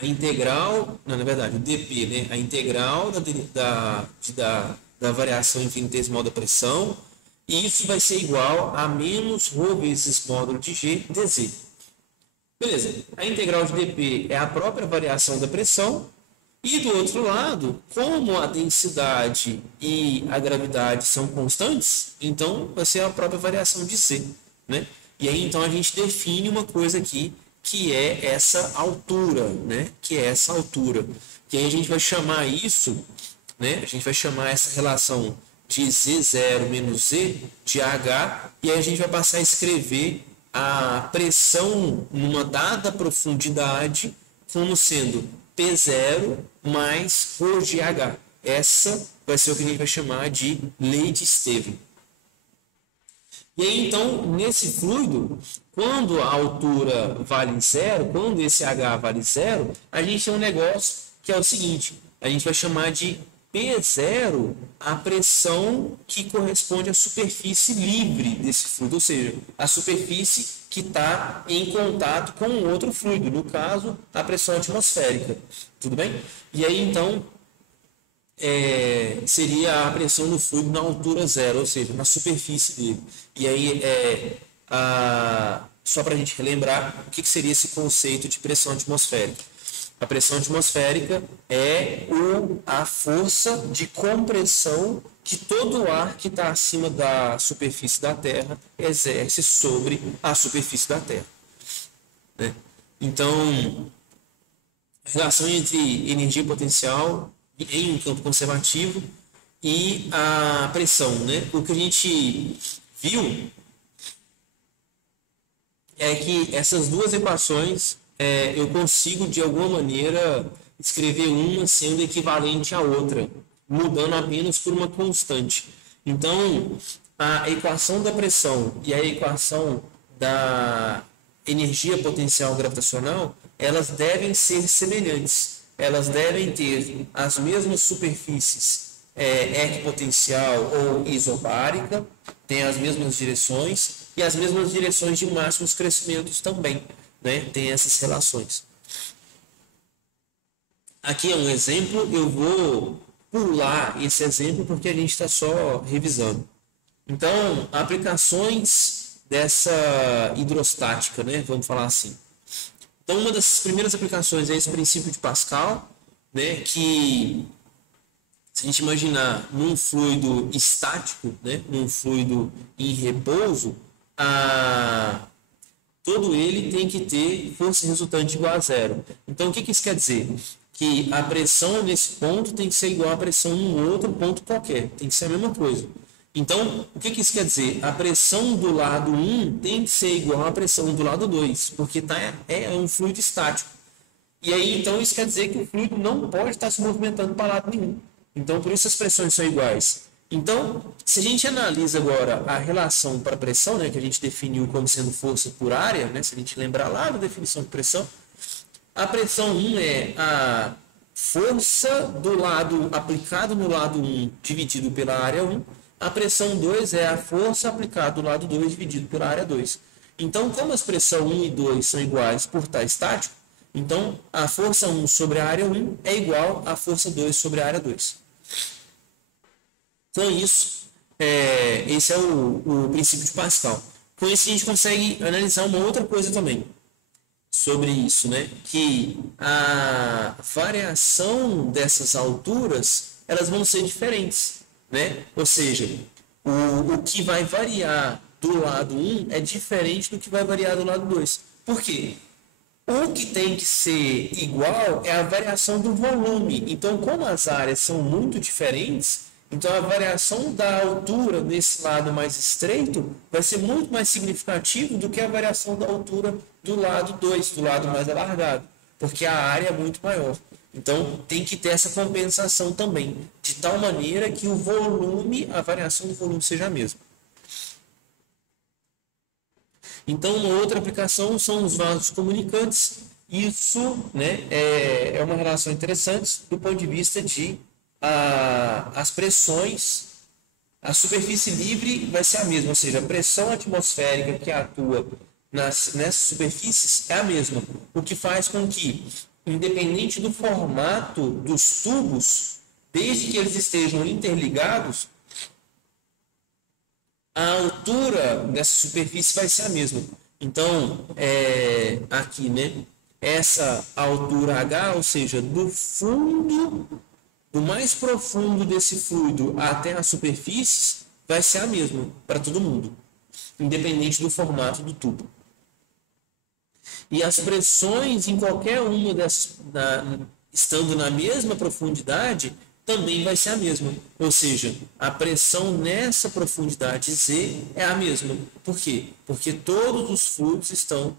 a integral, não, na verdade, o dp, né, a integral da variação infinitesimal da pressão, e isso vai ser igual a menos ρ vezes módulo de g dz. Beleza, a integral de dp é a própria variação da pressão, E do outro lado, como a densidade e a gravidade são constantes, então vai ser a própria variação de Z, né? E aí então a gente define uma coisa aqui que é essa altura, né? Que é essa altura. Que aí a gente vai chamar isso, né? A gente vai chamar essa relação de Z0 menos Z de H, e aí a gente vai passar a escrever a pressão numa dada profundidade como sendo P0 mais ρ de H. Essa vai ser o que a gente vai chamar de lei de Estevam. E aí, então, nesse fluido, quando a altura vale zero, quando esse H vale zero, a gente tem um negócio que é o seguinte, a gente vai chamar de P0 a pressão que corresponde à superfície livre desse fluido, ou seja, a superfície que está em contato com outro fluido, no caso, a pressão atmosférica. Tudo bem? E aí, então, seria a pressão do fluido na altura zero, ou seja, na superfície dele. E aí, só para a gente relembrar, o que seria esse conceito de pressão atmosférica? A pressão atmosférica é a força de compressão que todo o ar que está acima da superfície da Terra exerce sobre a superfície da Terra, né? Então, a relação entre energia potencial em um campo conservativo e a pressão, né? O que a gente viu é que essas duas equações eu consigo, de alguma maneira, escrever uma sendo equivalente à outra, mudando apenas por uma constante. Então, a equação da pressão e a equação da energia potencial gravitacional, elas devem ser semelhantes. Elas devem ter as mesmas superfícies equipotencial ou isobárica, tem as mesmas direções e as mesmas direções de máximos crescimentos também, né? Tem essas relações. Aqui é um exemplo, eu vou pular esse exemplo porque a gente está só revisando. Então, aplicações dessa hidrostática, né? Vamos falar assim. Então, uma das primeiras aplicações é esse princípio de Pascal, né? Que, se a gente imaginar num fluido estático, né? Num fluido em repouso, todo ele tem que ter força resultante igual a zero. Então, o que isso quer dizer? Que a pressão nesse ponto tem que ser igual à pressão em outro ponto qualquer. Tem que ser a mesma coisa. Então, o que isso quer dizer? A pressão do lado 1 tem que ser igual à pressão do lado 2, porque é um fluido estático. E aí, então, isso quer dizer que o fluido não pode estar se movimentando para lado nenhum. Então, por isso as pressões são iguais. Então, se a gente analisa agora a relação para pressão, né, que a gente definiu como sendo força por área, né, se a gente lembrar lá da definição de pressão, a pressão 1 é a força do lado aplicado no lado 1 dividido pela área 1. A pressão 2 é a força aplicada do lado 2 dividido pela área 2. Então, como as pressão 1 e 2 são iguais por estar estático, então a força 1 sobre a área 1 é igual à força 2 sobre a área 2. Com isso, esse é o princípio de Pascal. Com isso, a gente consegue analisar uma outra coisa também sobre isso, né? Que a variação dessas alturas, elas vão ser diferentes, né? Ou seja, o que vai variar do lado 1 é diferente do que vai variar do lado 2. Por quê? O que tem que ser igual é a variação do volume. Então, como as áreas são muito diferentes, então a variação da altura nesse lado mais estreito vai ser muito mais significativo do que a variação da altura do lado 2, do lado mais alargado, porque a área é muito maior. Então tem que ter essa compensação também, de tal maneira que o volume, a variação do volume seja a mesma. Então, uma outra aplicação são os vasos comunicantes. Isso, né, é uma relação interessante do ponto de vista de as pressões, a superfície livre vai ser a mesma, ou seja, a pressão atmosférica que atua nessas superfícies é a mesma, o que faz com que, independente do formato dos tubos, desde que eles estejam interligados, a altura dessa superfície vai ser a mesma. Então, aqui, né, essa altura H, ou seja, do fundo, do mais profundo desse fluido até a superfície, vai ser a mesma para todo mundo, independente do formato do tubo. E as pressões em qualquer uma dessas, estando na mesma profundidade, também vai ser a mesma. Ou seja, a pressão nessa profundidade Z é a mesma. Por quê? Porque todos os fluidos estão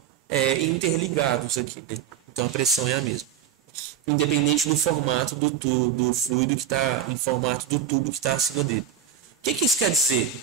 interligados aqui, né? Então a pressão é a mesma. Independente do formato do fluido que está em formato do tubo que está acima dele. O que isso quer dizer?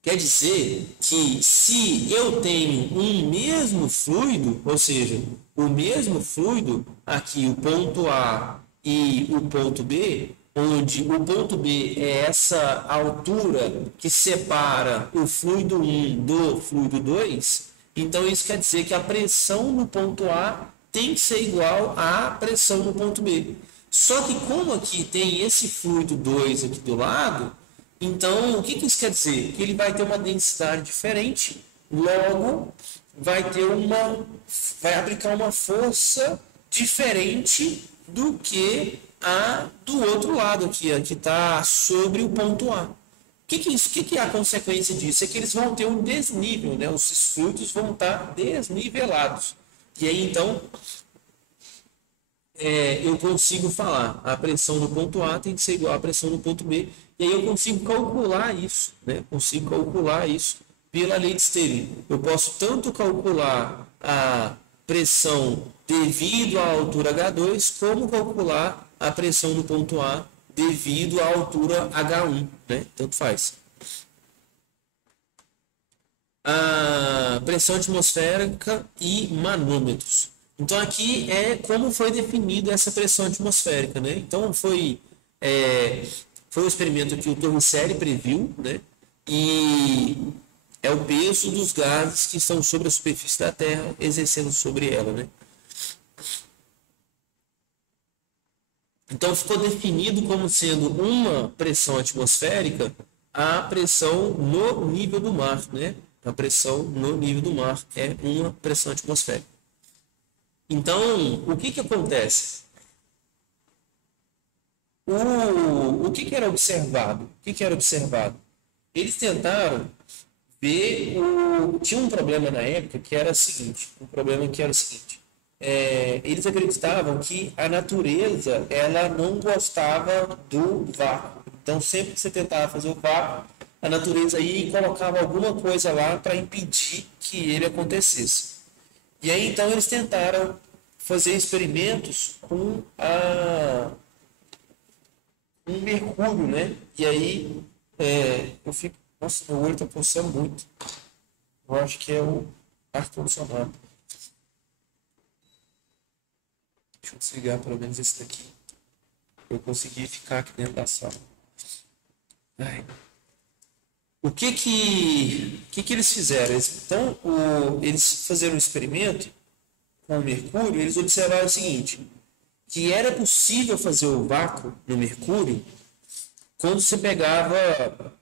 Quer dizer que se eu tenho um mesmo fluido, ou seja, o mesmo fluido, aqui o ponto A e o ponto B, onde o ponto B é essa altura que separa o fluido 1 do fluido 2, então isso quer dizer que a pressão no ponto A tem que ser igual à pressão no ponto B. Só que como aqui tem esse fluido 2 aqui do lado, então o que isso quer dizer? Que ele vai ter uma densidade diferente, logo vai aplicar uma força diferente do que a do outro lado aqui, que está sobre o ponto A. O que é a consequência disso? É que eles vão ter um desnível, né? Os fluidos vão estar desnivelados. E aí, então, eu consigo falar, a pressão no ponto A tem que ser igual à pressão no ponto B, e aí eu consigo calcular isso, né? Consigo calcular isso pela lei de Stirling. Eu posso tanto calcular a pressão devido à altura H2, como calcular a pressão no ponto A devido à altura H1, né? Tanto faz. A pressão atmosférica e manômetros. Então aqui é como foi definida essa pressão atmosférica, né? Então foi um experimento que o Torricelli previu, né? E é o peso dos gases que estão sobre a superfície da Terra exercendo sobre ela, né? Então ficou definido como sendo uma pressão atmosférica a pressão no nível do mar, né? A pressão no nível do mar é uma pressão atmosférica. Então, o que acontece? O que era observado? O que era observado? Eles tentaram ver tinha um problema na época que era o seguinte, eles acreditavam que a natureza ela não gostava do vácuo. Então, sempre que você tentava fazer o vácuo, a natureza ia e colocava alguma coisa lá para impedir que ele acontecesse. E aí, então, eles tentaram fazer experimentos com um mercúrio, né? E aí, eu fico... Nossa, meu olho está coçando muito. Eu acho que é o ar-condicionado. Deixa eu desligar pelo menos esse daqui. Eu consegui ficar aqui dentro da sala. Ai. O que eles fizeram? Eles fizeram um experimento com o mercúrio. Eles observaram o seguinte, que era possível fazer o vácuo no mercúrio quando você pegava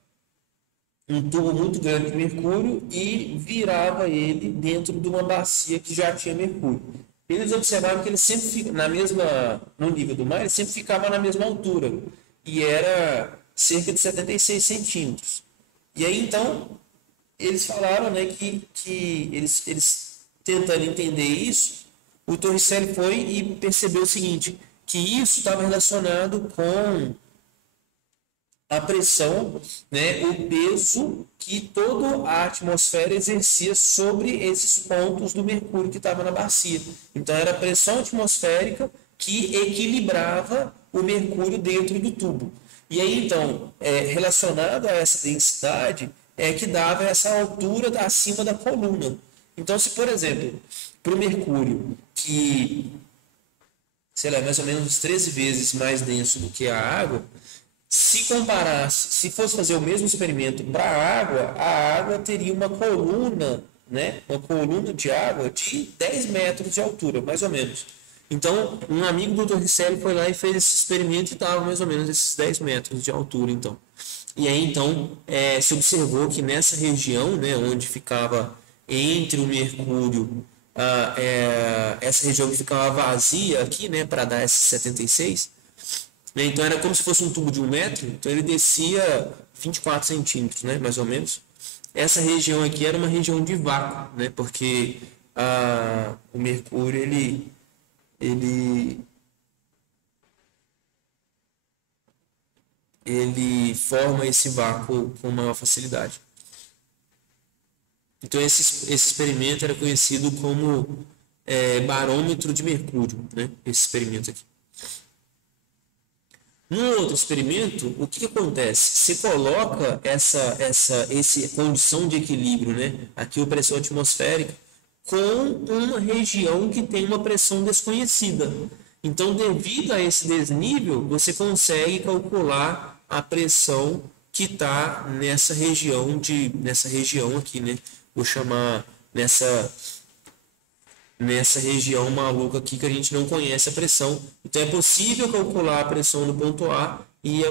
um tubo muito grande de mercúrio e virava ele dentro de uma bacia que já tinha mercúrio. Eles observaram que ele sempre fica no nível do mar, ele sempre ficava na mesma altura, e era cerca de 76 centímetros. E aí, então, eles falaram, né, que eles tentando entender isso, o Torricelli foi e percebeu o seguinte, que isso estava relacionado com a pressão, né, o peso que toda a atmosfera exercia sobre esses pontos do mercúrio que estava na bacia. Então, era a pressão atmosférica que equilibrava o mercúrio dentro do tubo. E aí, então, relacionado a essa densidade, que dava essa altura acima da coluna. Então, se, por exemplo, para o mercúrio, que, sei lá, mais ou menos 13 vezes mais denso do que a água, se comparasse, se fosse fazer o mesmo experimento para a água teria uma coluna, né? Uma coluna de água de 10 metros de altura, mais ou menos. Então, um amigo do Torricelli foi lá e fez esse experimento e estava mais ou menos esses 10 metros de altura, então. E aí, então, se observou que nessa região, né, onde ficava entre o mercúrio essa região que ficava vazia aqui, né, para dar esses 76, né, então era como se fosse um tubo de 1 metro, então ele descia 24 centímetros, né, mais ou menos. Essa região aqui era uma região de vácuo, né, porque o mercúrio ele forma esse vácuo com maior facilidade. Então esse experimento era conhecido como barômetro de mercúrio, né? Esse experimento aqui. Num outro experimento, o que acontece? Você coloca essa condição de equilíbrio, né? Aqui a pressão atmosférica, com uma região que tem uma pressão desconhecida. Então, devido a esse desnível, você consegue calcular a pressão que está nessa região aqui, né? Vou chamar nessa região maluca aqui que a gente não conhece a pressão. Então é possível calcular a pressão no ponto A e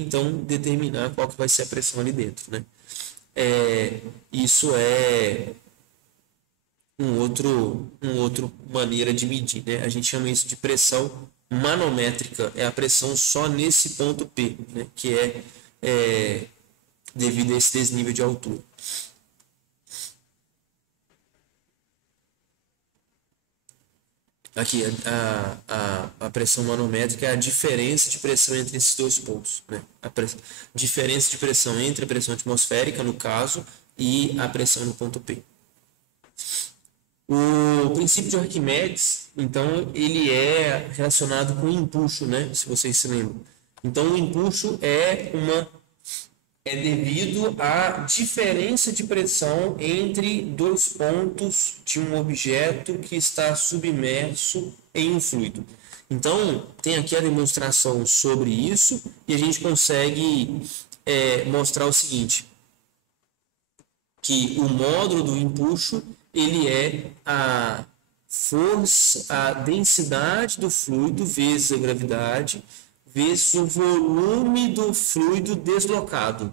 então determinar qual que vai ser a pressão ali dentro, né? Isso é um outro maneira de medir, né? A gente chama isso de pressão manométrica, é a pressão só nesse ponto P, né? Que é devido a esse desnível de altura. Aqui, a pressão manométrica é a diferença de pressão entre esses dois pontos, né? Diferença de pressão entre a pressão atmosférica, no caso, e a pressão no ponto P. O princípio de Arquimedes, então, ele é relacionado com o empuxo, né? Se vocês se lembram. Então, o empuxo é devido à diferença de pressão entre dois pontos de um objeto que está submerso em um fluido. Então, tem aqui a demonstração sobre isso e a gente consegue mostrar o seguinte, que o módulo do empuxo, ele é a força, a densidade do fluido vezes a gravidade, vezes o volume do fluido deslocado.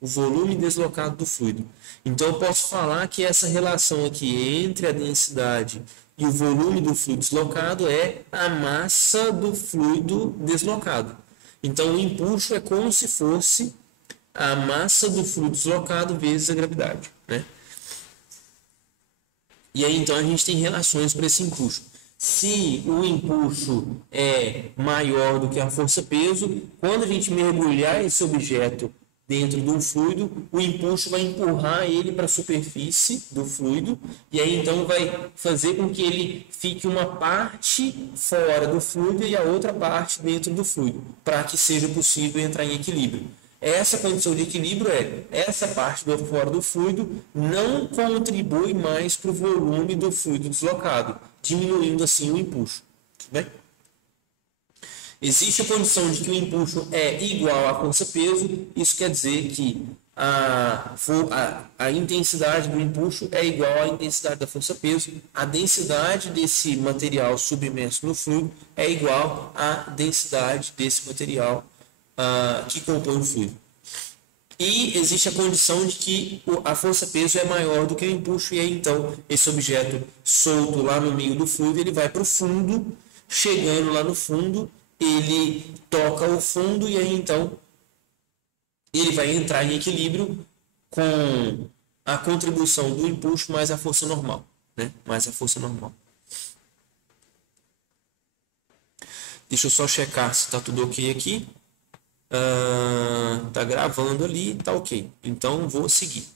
O volume deslocado do fluido. Então, eu posso falar que essa relação aqui entre a densidade e o volume do fluido deslocado é a massa do fluido deslocado. Então, o empuxo é como se fosse a massa do fluido deslocado vezes a gravidade, né? E aí, então, a gente tem relações para esse empuxo. Se o empuxo é maior do que a força-peso, quando a gente mergulhar esse objeto dentro do fluido, o empuxo vai empurrar ele para a superfície do fluido e aí então vai fazer com que ele fique uma parte fora do fluido e a outra parte dentro do fluido, para que seja possível entrar em equilíbrio. Essa condição de equilíbrio essa parte do fora do fluido não contribui mais para o volume do fluido deslocado, diminuindo assim o empuxo. Bem? Existe a condição de que o empuxo é igual à força-peso, isso quer dizer que a intensidade do empuxo é igual à intensidade da força-peso, a densidade desse material submerso no fluido é igual à densidade desse material que compõe o fluido. E existe a condição de que a força-peso é maior do que o empuxo, e aí então esse objeto solto lá no meio do fluido, ele vai para o fundo, chegando lá no fundo, ele toca o fundo e aí então ele vai entrar em equilíbrio com a contribuição do empuxo mais a força normal, né? Mais a força normal. Deixa eu só checar se está tudo ok aqui. Tá gravando ali, tá ok. Então vou seguir.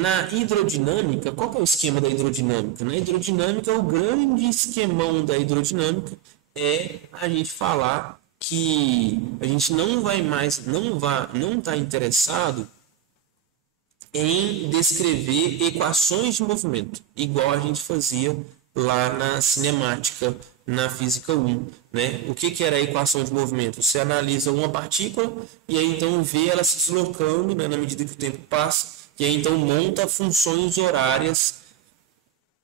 Na hidrodinâmica, qual que é o esquema da hidrodinâmica? Na hidrodinâmica, o grande esquemão da hidrodinâmica é a gente falar que a gente não está interessado em descrever equações de movimento, igual a gente fazia lá na cinemática, na física 1, né? O que era a equação de movimento? Você analisa uma partícula e aí então vê ela se deslocando, né, na medida que o tempo passa, e aí então monta funções horárias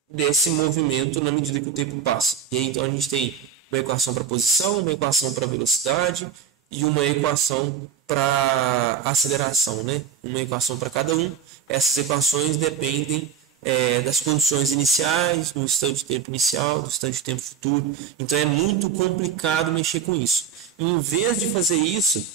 desse movimento na medida que o tempo passa. E aí então a gente tem uma equação para posição, uma equação para velocidade e uma equação para aceleração, né? Uma equação para cada um. Essas equações dependem das condições iniciais, do instante de tempo inicial, do instante de tempo futuro. Então é muito complicado mexer com isso. Em vez de fazer isso,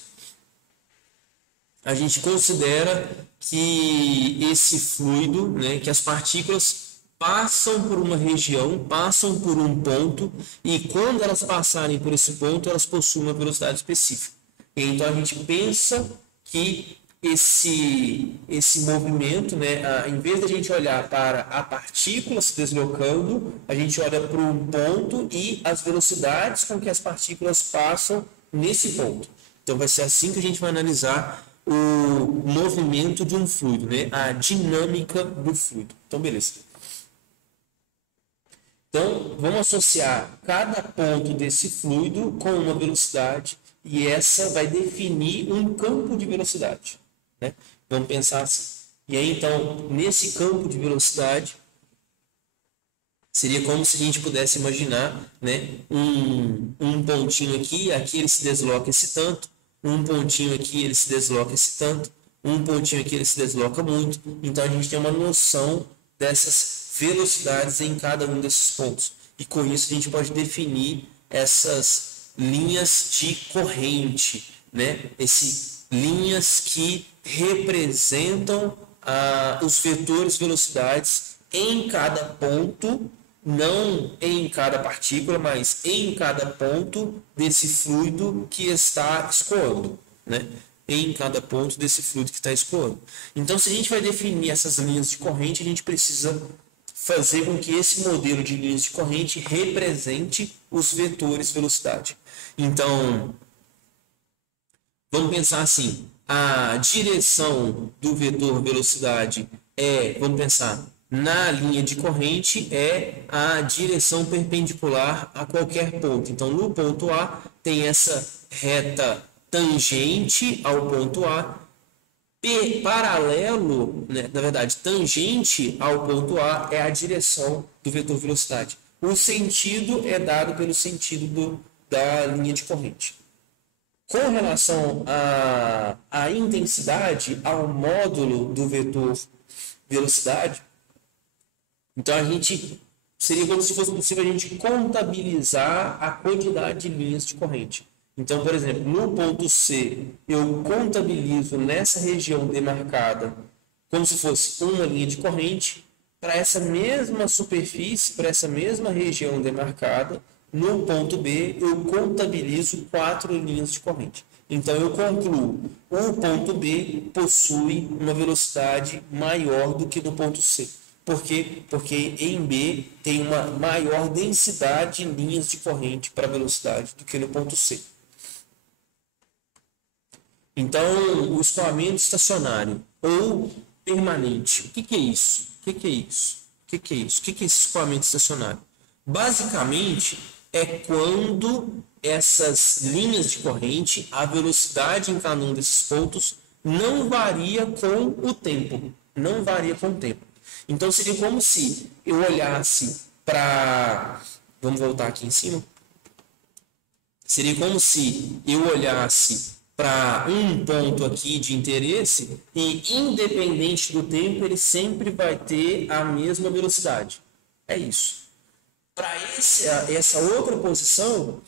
a gente considera que esse fluido, né, que as partículas passam por uma região, passam por um ponto, e quando elas passarem por esse ponto, elas possuem uma velocidade específica. Então a gente pensa que esse movimento, né, em vez de a gente olhar para a partícula se deslocando, a gente olha para um ponto e as velocidades com que as partículas passam nesse ponto. Então vai ser assim que a gente vai analisar o movimento de um fluido, né, a dinâmica do fluido. Então, beleza. Então, vamos associar cada ponto desse fluido com uma velocidade e essa vai definir um campo de velocidade, né? Vamos pensar assim. E aí, então, nesse campo de velocidade, seria como se a gente pudesse imaginar, né, um pontinho aqui ele se desloca esse tanto, um pontinho aqui ele se desloca esse tanto, um pontinho aqui ele se desloca muito. Então, a gente tem uma noção dessas velocidades em cada um desses pontos. E com isso, a gente pode definir essas linhas de corrente, né? Linhas que representam os vetores velocidades em cada ponto, não em cada partícula, mas em cada ponto desse fluido que está escoando, né? Em cada ponto desse fluido que está escoando. Então, se a gente vai definir essas linhas de corrente, a gente precisa fazer com que esse modelo de linhas de corrente represente os vetores velocidade. Então, vamos pensar assim, a direção do vetor velocidade vamos pensar, na linha de corrente é a direção perpendicular a qualquer ponto. Então, no ponto A, tem essa reta tangente ao ponto A, paralelo, né, na verdade, tangente ao ponto A é a direção do vetor velocidade. O sentido é dado pelo sentido da linha de corrente. Com relação à intensidade, ao módulo do vetor velocidade, então seria como se fosse possível a gente contabilizar a quantidade de linhas de corrente. Então, por exemplo, no ponto C, eu contabilizo nessa região demarcada como se fosse uma linha de corrente. Para essa mesma superfície, para essa mesma região demarcada, no ponto B, eu contabilizo 4 linhas de corrente. Então, eu concluo, o ponto B possui uma velocidade maior do que no ponto C. Por quê? Porque em B tem uma maior densidade de linhas de corrente para velocidade do que no ponto C. Então, o escoamento estacionário ou permanente, o que é isso? O que é isso? O que é isso? O que é esse escoamento estacionário? Basicamente, é quando essas linhas de corrente, a velocidade em cada um desses pontos, não varia com o tempo. Não varia com o tempo. Então, seria como se eu olhasse para... Vamos voltar aqui em cima. Seria como se eu olhasse para um ponto aqui de interesse e, independente do tempo, ele sempre vai ter a mesma velocidade. É isso. Para essa outra posição,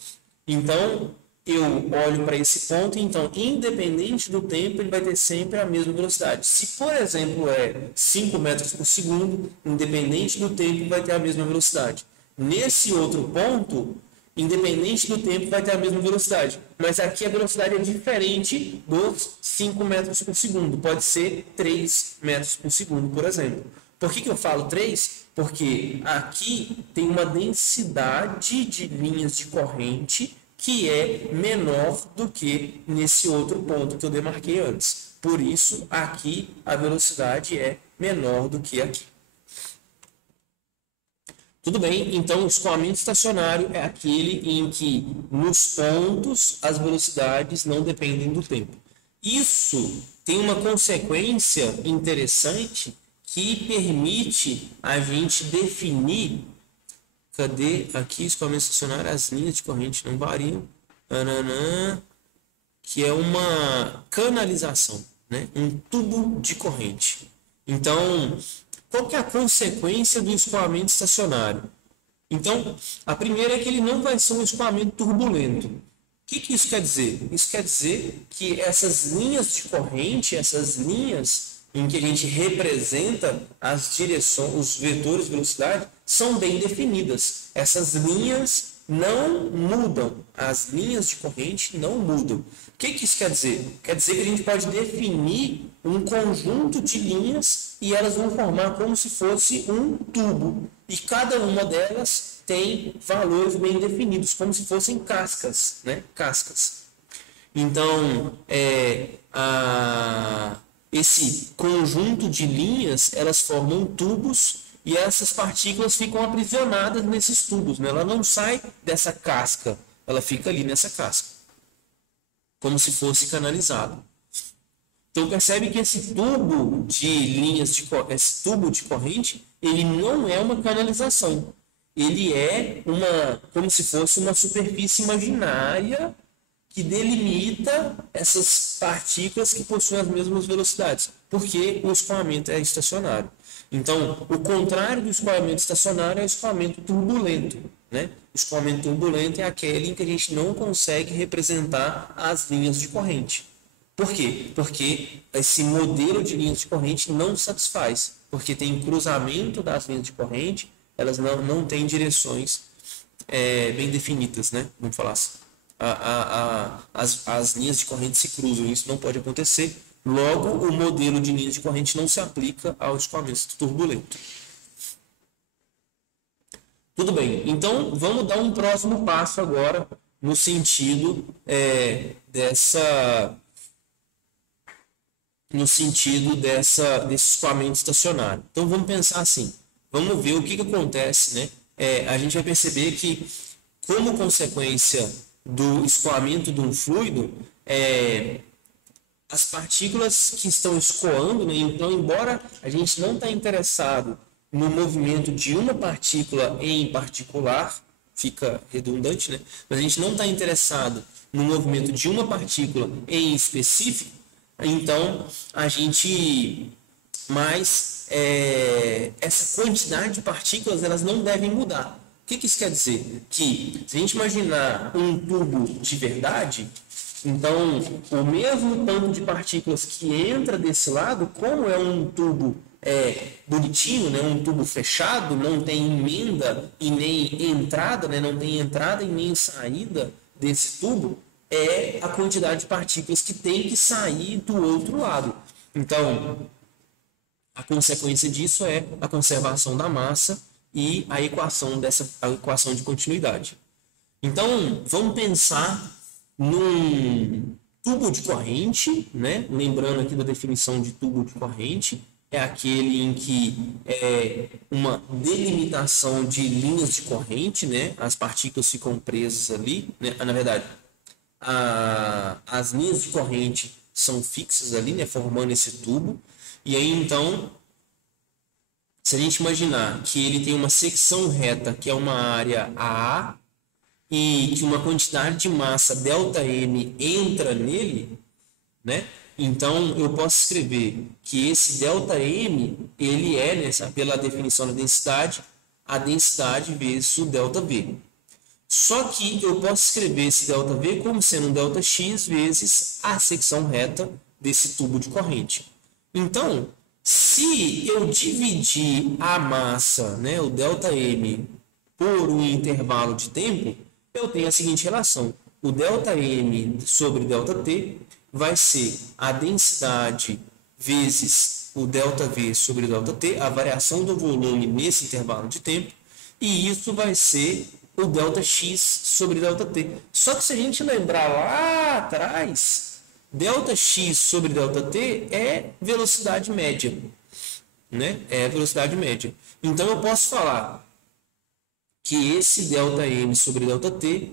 então, eu olho para esse ponto, então, independente do tempo, ele vai ter sempre a mesma velocidade. Se, por exemplo, é 5 metros por segundo, independente do tempo, vai ter a mesma velocidade. Nesse outro ponto, independente do tempo, vai ter a mesma velocidade. Mas aqui a velocidade é diferente dos 5 metros por segundo. Pode ser 3 metros por segundo, por exemplo. Por que eu falo 3? Porque aqui tem uma densidade de linhas de corrente que é menor do que nesse outro ponto que eu demarquei antes. Por isso, aqui a velocidade é menor do que aqui. Tudo bem, então o escoamento estacionário é aquele em que nos pontos as velocidades não dependem do tempo. Isso tem uma consequência interessante que permite a gente definir, cadê aqui escoamento estacionário, as linhas de corrente não variam, que é uma canalização, né? Um tubo de corrente. Então, Qual que é a consequência do escoamento estacionário? Então, a primeira é que ele não vai ser um escoamento turbulento. O que isso quer dizer? Isso quer dizer que essas linhas de corrente, essas linhas em que a gente representa as direções, os vetores de velocidade, são bem definidas. Essas linhas não mudam, as linhas de corrente não mudam. O que isso quer dizer? Quer dizer que a gente pode definir um conjunto de linhas e elas vão formar como se fosse um tubo. E cada uma delas tem valores bem definidos, como se fossem cascas, né? Cascas. Então, esse conjunto de linhas, elas formam tubos e essas partículas ficam aprisionadas nesses tubos, né? Ela não sai dessa casca, ela fica ali nessa casca, como se fosse canalizado. Então percebe que esse tubo de linhas esse tubo de corrente, ele não é uma canalização. Ele é como se fosse uma superfície imaginária que delimita essas partículas que possuem as mesmas velocidades, porque o escoamento é estacionário. Então, o contrário do escoamento estacionário é o escoamento turbulento, né? O escoamento turbulento é aquele em que a gente não consegue representar as linhas de corrente. Por quê? Porque esse modelo de linhas de corrente não satisfaz, porque tem cruzamento das linhas de corrente, elas não têm direções bem definidas, né? Vamos falar assim. As linhas de corrente se cruzam, isso não pode acontecer. Logo, o modelo de linhas de corrente não se aplica ao escoamento turbulento. Tudo bem, então vamos dar um próximo passo agora no sentido desse escoamento estacionário. Então vamos pensar assim, vamos ver o que acontece, né? A gente vai perceber que, como consequência do escoamento de um fluido, as partículas que estão escoando, né? Então, embora a gente não está interessado no movimento de uma partícula em particular, fica redundante, né? Mas a gente não está interessado no movimento de uma partícula em específico, então a gente essa quantidade de partículas, elas não devem mudar. O que isso quer dizer? Que se a gente imaginar um tubo de verdade, então o mesmo tanto de partículas que entra desse lado, como é um tubo bonitinho, né? Um tubo fechado, não tem emenda e nem entrada, né? Não tem entrada e nem saída desse tubo, é a quantidade de partículas que tem que sair do outro lado. Então, a consequência disso é a conservação da massa e a equação de continuidade. Então, vamos pensar num tubo de corrente, né? Lembrando aqui da definição de tubo de corrente, é aquele em que é uma delimitação de linhas de corrente, né? As partículas ficam presas ali, né? Na verdade, as linhas de corrente são fixas ali, né? Formando esse tubo. E aí, então, se a gente imaginar que ele tem uma secção reta, que é uma área A, e que uma quantidade de massa ΔM entra nele, né? Então, eu posso escrever que esse ΔM, ele é, pela definição da densidade, a densidade vezes o ΔV. Só que eu posso escrever esse ΔV como sendo um ΔX vezes a secção reta desse tubo de corrente. Então, se eu dividir a massa, né, o ΔM, por um intervalo de tempo, eu tenho a seguinte relação. O ΔM sobre ΔT vai ser a densidade vezes o ΔV sobre ΔT, a variação do volume nesse intervalo de tempo, e isso vai ser o ΔX sobre ΔT. Só que se a gente lembrar lá atrás, ΔX sobre ΔT é velocidade média, né? É velocidade média. Então eu posso falar que esse ΔM sobre ΔT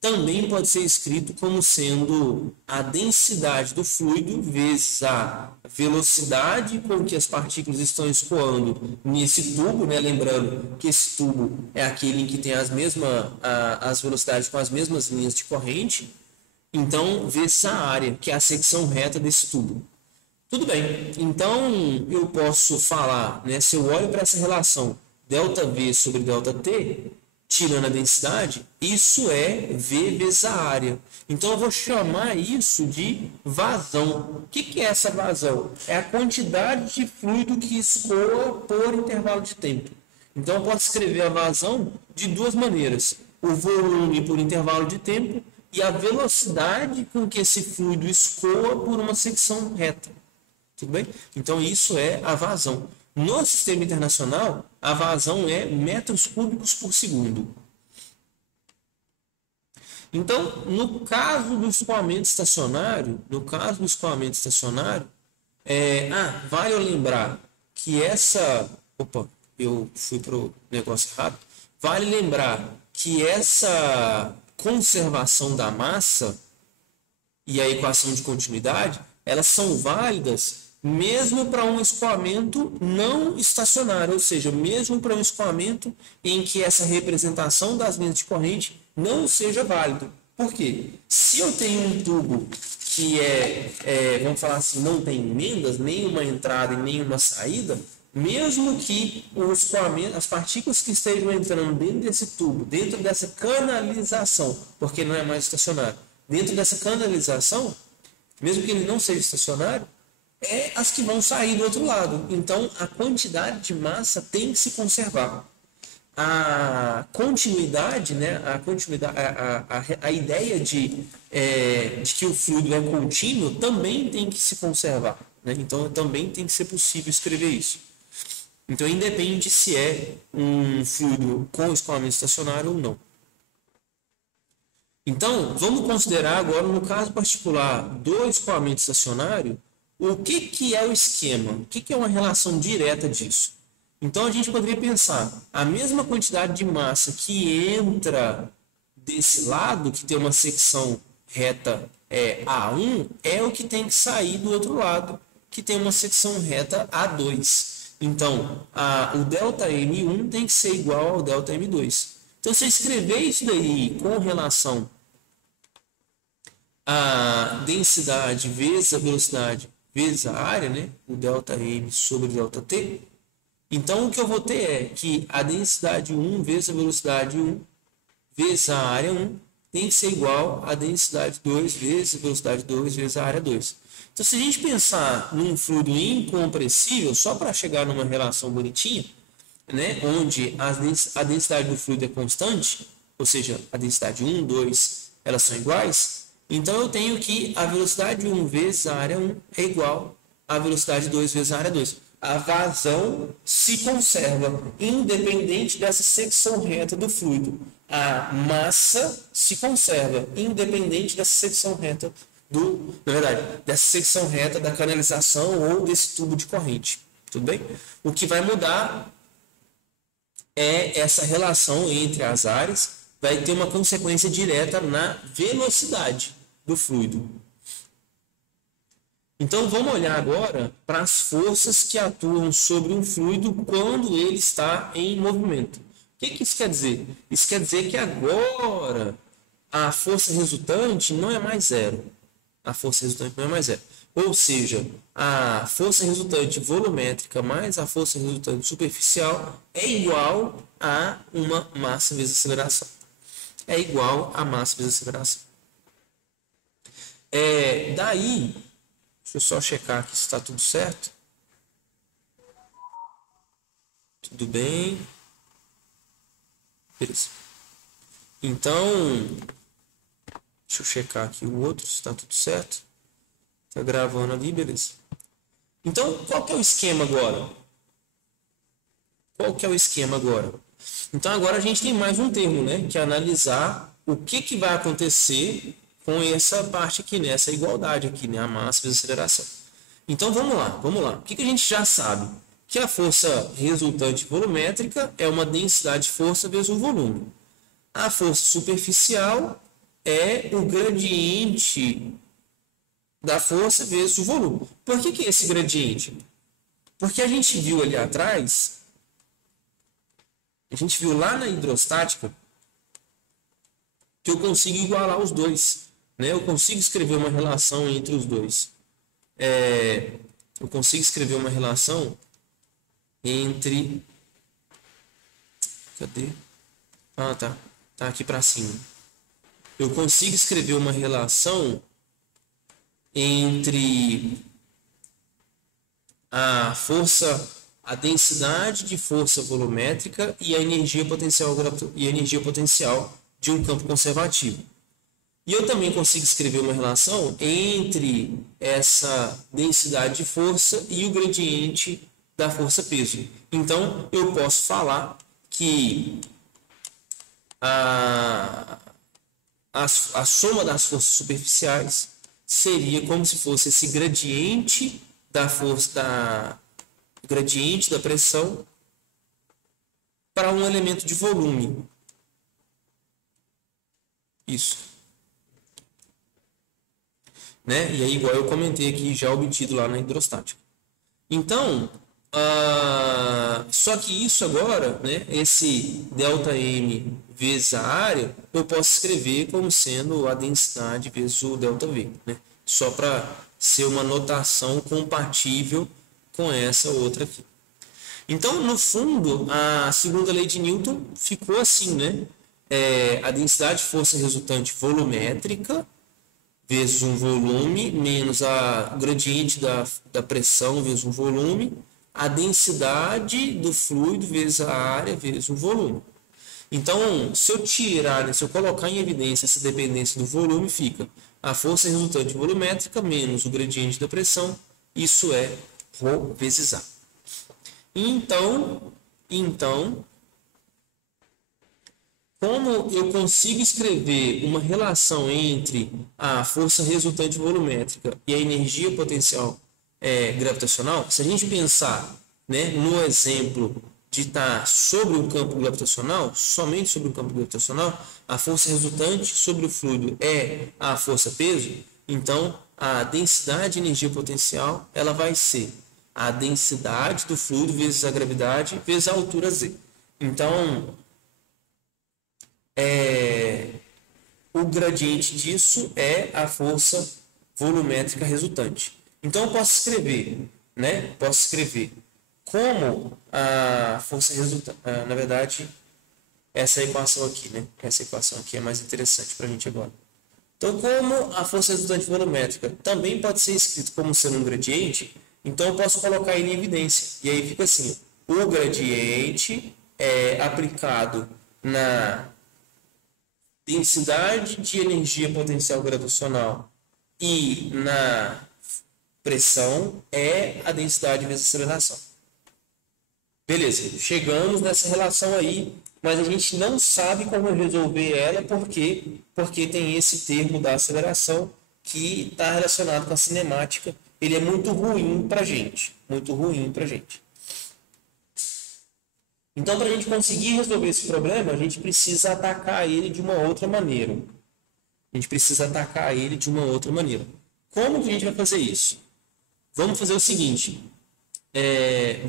também pode ser escrito como sendo a densidade do fluido vezes a velocidade com que as partículas estão escoando nesse tubo, né? Lembrando que esse tubo é aquele em que tem as velocidades com as mesmas linhas de corrente. Então, vezes a área, que é a secção reta desse tubo. Tudo bem. Então, eu posso falar, né, se eu olho para essa relação ΔV sobre ΔT, tirando a densidade, isso é V vezes a área. Então, eu vou chamar isso de vazão. O que é essa vazão? É a quantidade de fluido que escoa por intervalo de tempo. Então, eu posso escrever a vazão de duas maneiras. O volume por intervalo de tempo e a velocidade com que esse fluido escoa por uma secção reta. Tudo bem? Então, isso é a vazão. No sistema internacional, a vazão é metros cúbicos por segundo. Então, no caso do escoamento estacionário, vale eu lembrar que essa... Opa, eu fui para o negócio errado. Vale lembrar que essa conservação da massa e a equação de continuidade, elas são válidas mesmo para um escoamento não estacionário, ou seja, mesmo para um escoamento em que essa representação das linhas de corrente não seja válido. Por quê? Se eu tenho um tubo que vamos falar assim, não tem emendas, nenhuma entrada e nenhuma saída, mesmo que o escoamento, as partículas que estejam entrando dentro desse tubo, dentro dessa canalização, porque não é mais estacionário, dentro dessa canalização, mesmo que ele não seja estacionário, é as que vão sair do outro lado. Então, a quantidade de massa tem que se conservar. A continuidade, né, a ideia de que o fluido é contínuo também tem que se conservar. Né? Então, também tem que ser possível escrever isso. Então, independe se é um fluido com escoamento estacionário ou não. Então, vamos considerar agora, no caso particular do escoamento estacionário, o que é o esquema? O que é uma relação direta disso? Então, a gente poderia pensar, a mesma quantidade de massa que entra desse lado, que tem uma secção reta A1, é o que tem que sair do outro lado, que tem uma secção reta A2. Então, o ΔM1 tem que ser igual ao ΔM2. Então, se eu escrever isso daí com relação à densidade vezes a velocidade vezes a área, né? O ΔM sobre ΔT, então o que eu vou ter é que a densidade 1 vezes a velocidade 1 vezes a área 1 tem que ser igual a densidade 2 vezes a velocidade 2 vezes a área 2. Então, se a gente pensar num fluido incompressível, só para chegar numa relação bonitinha, né, onde a densidade do fluido é constante, ou seja, a densidade 1, 2, elas são iguais, então eu tenho que a velocidade 1 vezes a área 1 é igual à velocidade 2 vezes a área 2. A vazão se conserva, independente dessa secção reta do fluido. A massa se conserva, independente dessa secção reta dessa secção reta da canalização ou desse tubo de corrente. Tudo bem? O que vai mudar é essa relação entre as áreas, vai ter uma consequência direta na velocidade do fluido. Então, vamos olhar agora para as forças que atuam sobre um fluido quando ele está em movimento. O que isso quer dizer? Isso quer dizer que agora a força resultante não é mais zero. A força resultante não é mais zero. Ou seja, a força resultante volumétrica mais a força resultante superficial é igual a uma massa vezes aceleração. É igual a massa vezes aceleração. Daí, deixa eu só checar aqui se está tudo certo. Tudo bem. Beleza. Então, deixa eu checar aqui o outro, se está tudo certo. Está gravando ali, beleza. Então, qual que é o esquema agora? Então, agora a gente tem mais um termo, né? Que é analisar o que vai acontecer com essa parte aqui, né? Essa igualdade aqui, né? A massa vezes a aceleração. Então, vamos lá. O que a gente já sabe? Que a força resultante volumétrica é uma densidade de força vezes o volume. A força superficial é o gradiente da força vezes o volume. Por que é esse gradiente? Porque a gente viu ali atrás, a gente viu lá na hidrostática, que eu consigo igualar os dois. Né? Eu consigo escrever uma relação entre os dois. eu consigo escrever uma relação entre... Cadê? Ah, tá. Tá aqui para cima. Eu consigo escrever uma relação entre a densidade de força volumétrica e a energia potencial de um campo conservativo. E eu também consigo escrever uma relação entre essa densidade de força e o gradiente da força-peso. Então, eu posso falar que a soma das forças superficiais seria como se fosse esse gradiente da força, gradiente da pressão para um elemento de volume. Isso. Né? E aí, igual eu comentei aqui, já obtido lá na hidrostática. Então, só que isso agora, né, esse ΔM vezes a área, eu posso escrever como sendo a densidade vezes o ΔV, né? Só para ser uma notação compatível com essa outra aqui. Então, no fundo, a segunda lei de Newton ficou assim, né? A densidade de força resultante volumétrica vezes um volume, menos o gradiente da pressão vezes um volume, a densidade do fluido vezes a área vezes o volume. Então, se eu tirar, né, se eu colocar em evidência essa dependência do volume, fica a força resultante volumétrica menos o gradiente da pressão, isso é ρ vezes A. Então, como eu consigo escrever uma relação entre a força resultante volumétrica e a energia potencial gravitacional, se a gente pensar, né, no exemplo de estar sobre um campo gravitacional, somente sobre um campo gravitacional, a força resultante sobre o fluido é a força-peso, então a densidade de energia potencial ela vai ser a densidade do fluido vezes a gravidade vezes a altura z. Então, o gradiente disso é a força volumétrica resultante. Então, eu posso escrever, né? Posso escrever como a força resultante... na verdade, essa equação aqui, né? Essa equação aqui é mais interessante para a gente agora. Então, como a força resultante volumétrica também pode ser escrito como sendo um gradiente, então eu posso colocar ele em evidência. E aí fica assim, o gradiente é aplicado na densidade de energia potencial gravitacional e na pressão é a densidade vezes a aceleração. Beleza, chegamos nessa relação aí, mas a gente não sabe como resolver ela, porque tem esse termo da aceleração que está relacionado com a cinemática. Ele é muito ruim para a gente, muito ruim para a gente. Então, para a gente conseguir resolver esse problema, a gente precisa atacar ele de uma outra maneira. Como que a gente vai fazer isso? Vamos fazer o seguinte.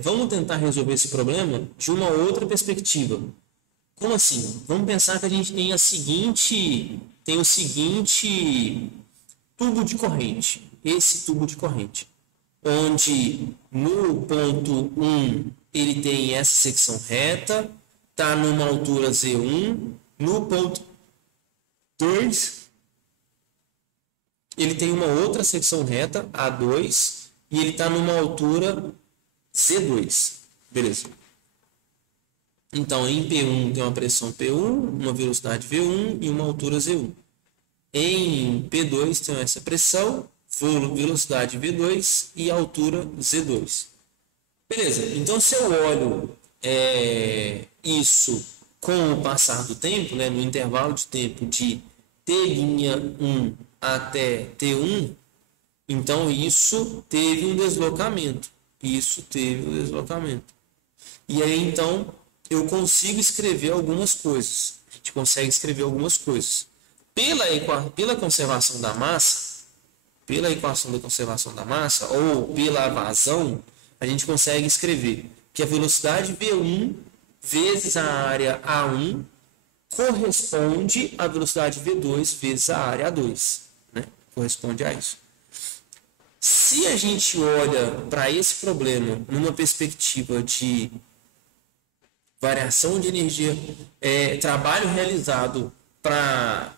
Vamos tentar resolver esse problema de uma outra perspectiva. Como assim? Vamos pensar que a gente tem o seguinte tubo de corrente. Esse tubo de corrente. Onde no ponto 1 ele tem essa secção reta, está numa altura Z1, no ponto 2 ele tem uma outra secção reta, A2, e ele está numa altura Z2. Beleza. Então, em P1 tem uma pressão P1, uma velocidade V1 e uma altura Z1. Em P2 tem essa pressão, velocidade V2 e altura Z2. Beleza, então se eu olho isso com o passar do tempo, né, no intervalo de tempo de T'1 até T1, então isso teve um deslocamento. E aí então eu consigo escrever algumas coisas. A gente consegue escrever algumas coisas. Pela conservação da massa, pela equação da conservação da massa, ou pela vazão, a gente consegue escrever que a velocidade V1 vezes a área A1 corresponde à velocidade V2 vezes a área A2. Né? Corresponde a isso. Se a gente olha para esse problema numa perspectiva de variação de energia, trabalho realizado para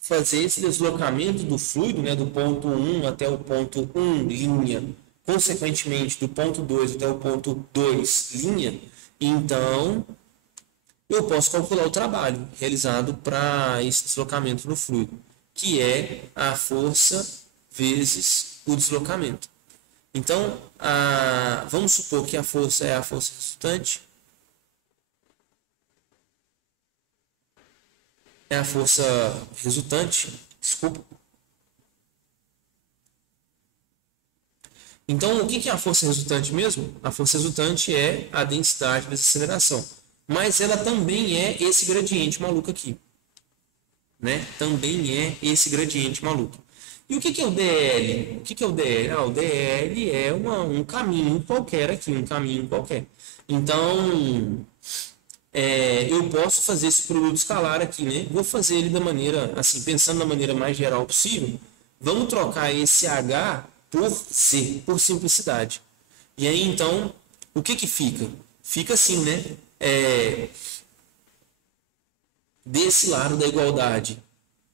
fazer esse deslocamento do fluido, né, do ponto 1 até o ponto 1, linha, consequentemente do ponto 2 até o ponto 2, linha, então eu posso calcular o trabalho realizado para esse deslocamento do fluido, que é a força vezes o deslocamento. Então, vamos supor que a força é a força resultante, desculpa. Então, o que é a força resultante mesmo? A força resultante é a densidade vezes aceleração. Mas ela também é esse gradiente maluco aqui. Né? Também é esse gradiente maluco. E o que é o DL? O que é o DL? O DL é um caminho qualquer aqui, um caminho qualquer. Então, eu posso fazer esse produto escalar aqui, né? Vou fazer ele da maneira, assim, pensando da maneira mais geral possível. Vamos trocar esse H por Z, por simplicidade. E aí, então, o que fica? Fica assim, né? Desse lado da igualdade,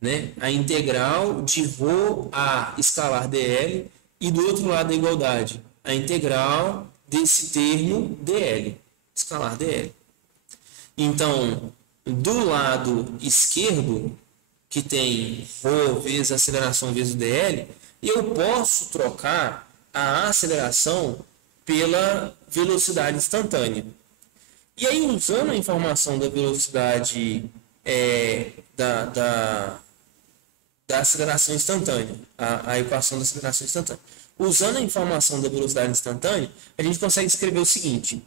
né? A integral de ρ a escalar dl, e do outro lado da igualdade, a integral desse termo dl, escalar dl. Então, do lado esquerdo, que tem ρ vezes a aceleração vezes o dl, eu posso trocar a aceleração pela velocidade instantânea. E aí, usando a informação da velocidade da aceleração instantânea, a equação da aceleração instantânea, usando a informação da velocidade instantânea, a gente consegue escrever o seguinte: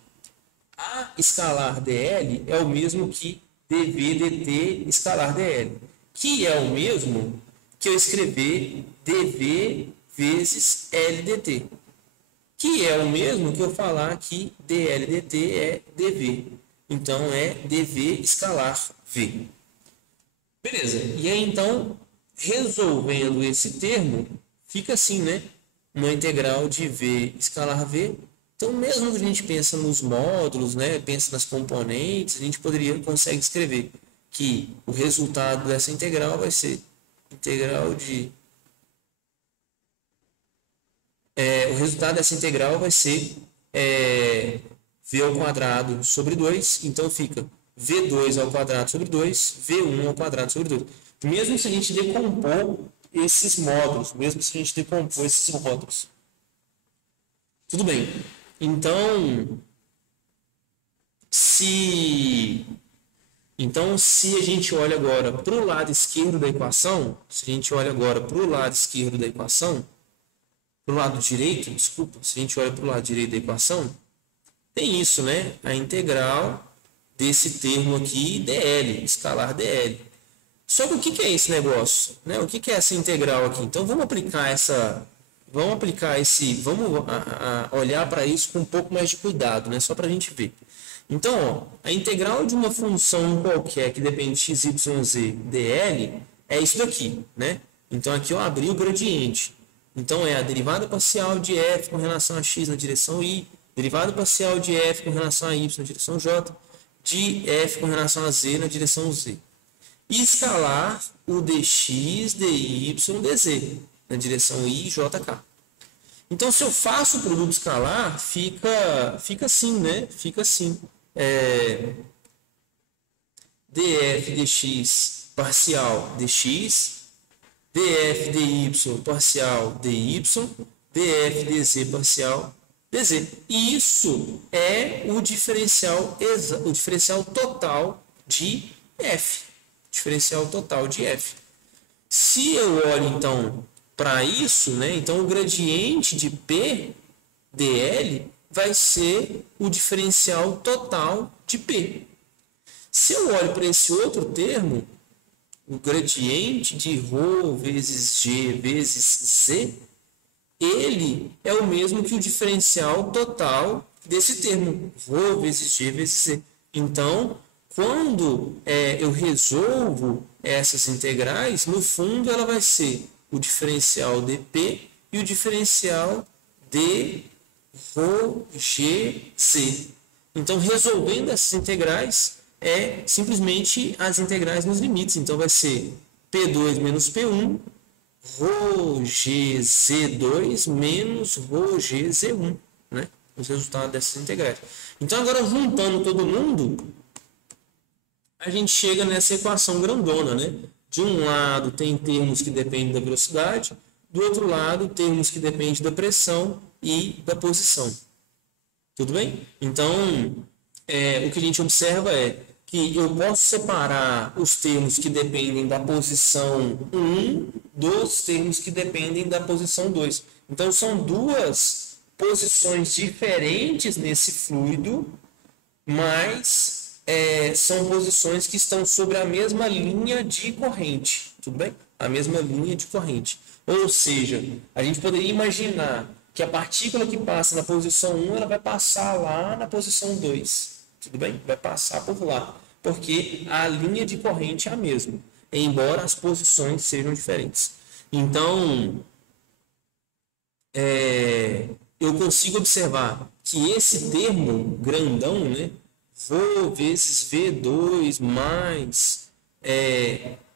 a escalar dl é o mesmo que dv dt escalar dl, que é o mesmo que eu escrever dv vezes l dt, que é o mesmo que eu falar que dl dt é dv. Então, é dv escalar v. Beleza. E aí, então, resolvendo esse termo, fica assim, né? Uma integral de v escalar v. Então, mesmo que a gente pensa nos módulos, né? Pensa nas componentes, a gente consegue escrever que o resultado dessa integral vai ser integral de... o resultado dessa integral vai ser v ao quadrado sobre 2, então fica v2 ao quadrado sobre 2, v1 ao quadrado sobre 2. Mesmo se a gente decompor esses módulos, Tudo bem. Então, se a gente olha agora para o lado esquerdo da equação, para o lado direito, desculpa, se a gente olha para o lado direito da equação, tem isso, né? A integral desse termo aqui, dl, escalar dl. Só que o que é esse negócio? Né? O que é essa integral aqui? Então vamos olhar para isso com um pouco mais de cuidado, né? Só para a gente ver. Então, a integral de uma função qualquer que depende de x, y, z, dl, é isso daqui, né? Então aqui eu abri o gradiente. Então é a derivada parcial de f com relação a x na direção y, derivada parcial de f com relação a y na direção j, de f com relação a z na direção z. E escalar o dx, dy, dz na direção i, j, k. Então, se eu faço o produto escalar, fica assim, né? Fica assim. Df dx parcial dx, df dy parcial dy, df dz parcial dz. E isso é o diferencial total de f. Diferencial total de f. Se eu olho, então, para isso, né? Então, o gradiente de P dl vai ser o diferencial total de P. Se eu olho para esse outro termo, o gradiente de ρ vezes g vezes z, ele é o mesmo que o diferencial total desse termo, ρ vezes g vezes z. Então, quando eu resolvo essas integrais, no fundo ela vai ser o diferencial de P e o diferencial d rho g z. Então, resolvendo essas integrais, é simplesmente as integrais nos limites. Então, vai ser P2 menos P1, rho gz2 menos rho gz1, né? Os resultados dessas integrais. Então, agora, juntando todo mundo, a gente chega nessa equação grandona, né? De um lado tem termos que dependem da velocidade, do outro lado termos que dependem da pressão e da posição. Tudo bem? Então, o que a gente observa é que eu posso separar os termos que dependem da posição 1 dos termos que dependem da posição 2. Então, são duas posições diferentes nesse fluido, mas são posições que estão sobre a mesma linha de corrente. Tudo bem? A mesma linha de corrente. Ou seja, a gente poderia imaginar que a partícula que passa na posição 1, ela vai passar lá na posição 2. Tudo bem? Vai passar por lá. Porque a linha de corrente é a mesma, embora as posições sejam diferentes. Então, eu consigo observar que esse termo grandão, né, Rho vezes V2 mais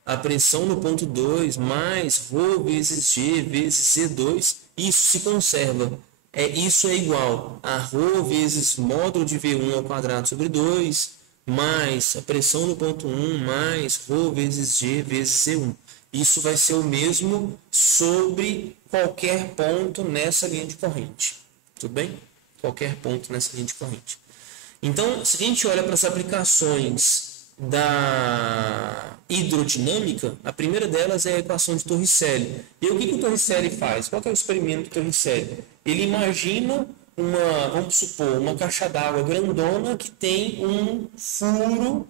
a pressão no ponto 2 mais Rho vezes G vezes Z2, isso se conserva. Isso é igual a Rho vezes módulo de V1 ao quadrado sobre 2, mais a pressão no ponto 1, mais Rho vezes G vezes C1. Isso vai ser o mesmo sobre qualquer ponto nessa linha de corrente. Tudo bem? Qualquer ponto nessa linha de corrente. Então, se a gente olha para as aplicações da hidrodinâmica, a primeira delas é a equação de Torricelli. E o que o Torricelli faz? Qual que é o experimento do Torricelli? Ele imagina vamos supor, uma caixa d'água grandona que tem um furo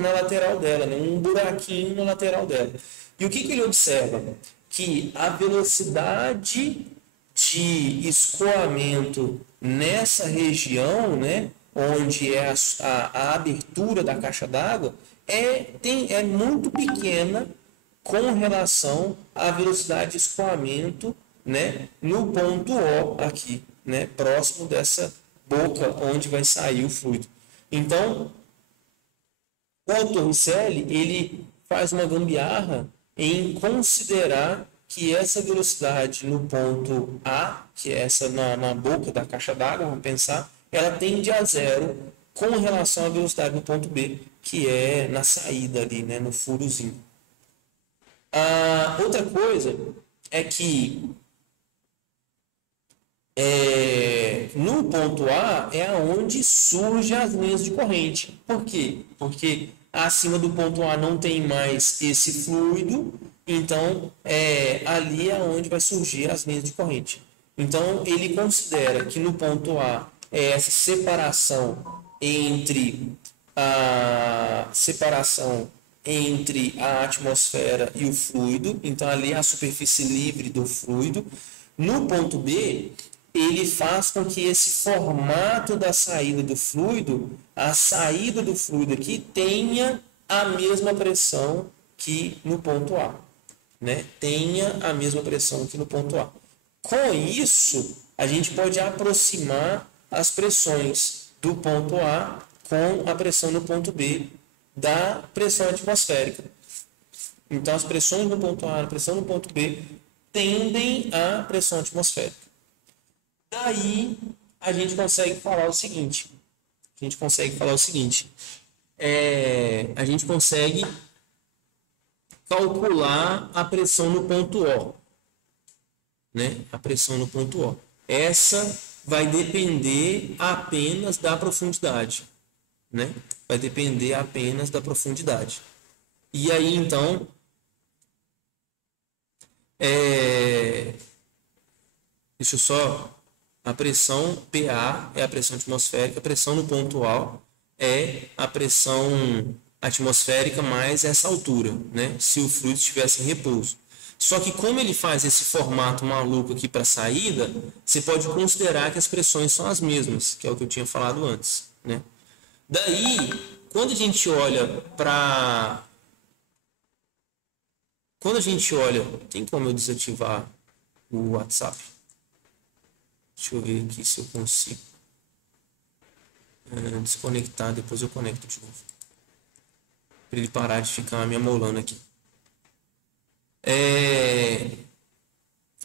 na lateral dela, né? Um buraquinho na lateral dela. E o que ele observa? Que a velocidade de escoamento nessa região, né, onde é a abertura da caixa d'água, é muito pequena com relação à velocidade de escoamento, né, no ponto O aqui, né, próximo dessa boca onde vai sair o fluido. Então, o Torricelli, ele faz uma gambiarra em considerar que essa velocidade no ponto A, que é essa na boca da caixa d'água, vamos pensar, ela tende a zero com relação à velocidade no ponto B, que é na saída ali, né, no furozinho. Outra coisa é que no ponto A é onde surgem as linhas de corrente. Por quê? Porque acima do ponto A não tem mais esse fluido, então ali é onde vai surgir as linhas de corrente. Então ele considera que no ponto A essa separação entre a atmosfera e o fluido, então ali é a superfície livre do fluido. No ponto B, ele faz com que esse formato da saída do fluido, a saída do fluido aqui, tenha a mesma pressão que no ponto A, né? Tenha a mesma pressão que no ponto A. Com isso, a gente pode aproximar as pressões do ponto A com a pressão no ponto B da pressão atmosférica. Então, as pressões no ponto A e a pressão no ponto B tendem à pressão atmosférica. Daí, a gente consegue falar o seguinte. A gente consegue calcular a pressão no ponto O. Né? A pressão no ponto O. Essa vai depender apenas da profundidade. Né? Vai depender apenas da profundidade. E aí, então, deixa eu só... A pressão PA é a pressão atmosférica, a pressão no ponto A é a pressão atmosférica mais essa altura, né? Se o fluido estivesse em repouso. Só que como ele faz esse formato maluco aqui para a saída, você pode considerar que as pressões são as mesmas, que é o que eu tinha falado antes, né? Daí, quando a gente olha para... Tem como eu desativar o WhatsApp. Deixa eu ver aqui se eu consigo desconectar, depois eu conecto de novo. Para ele parar de ficar me amolando aqui.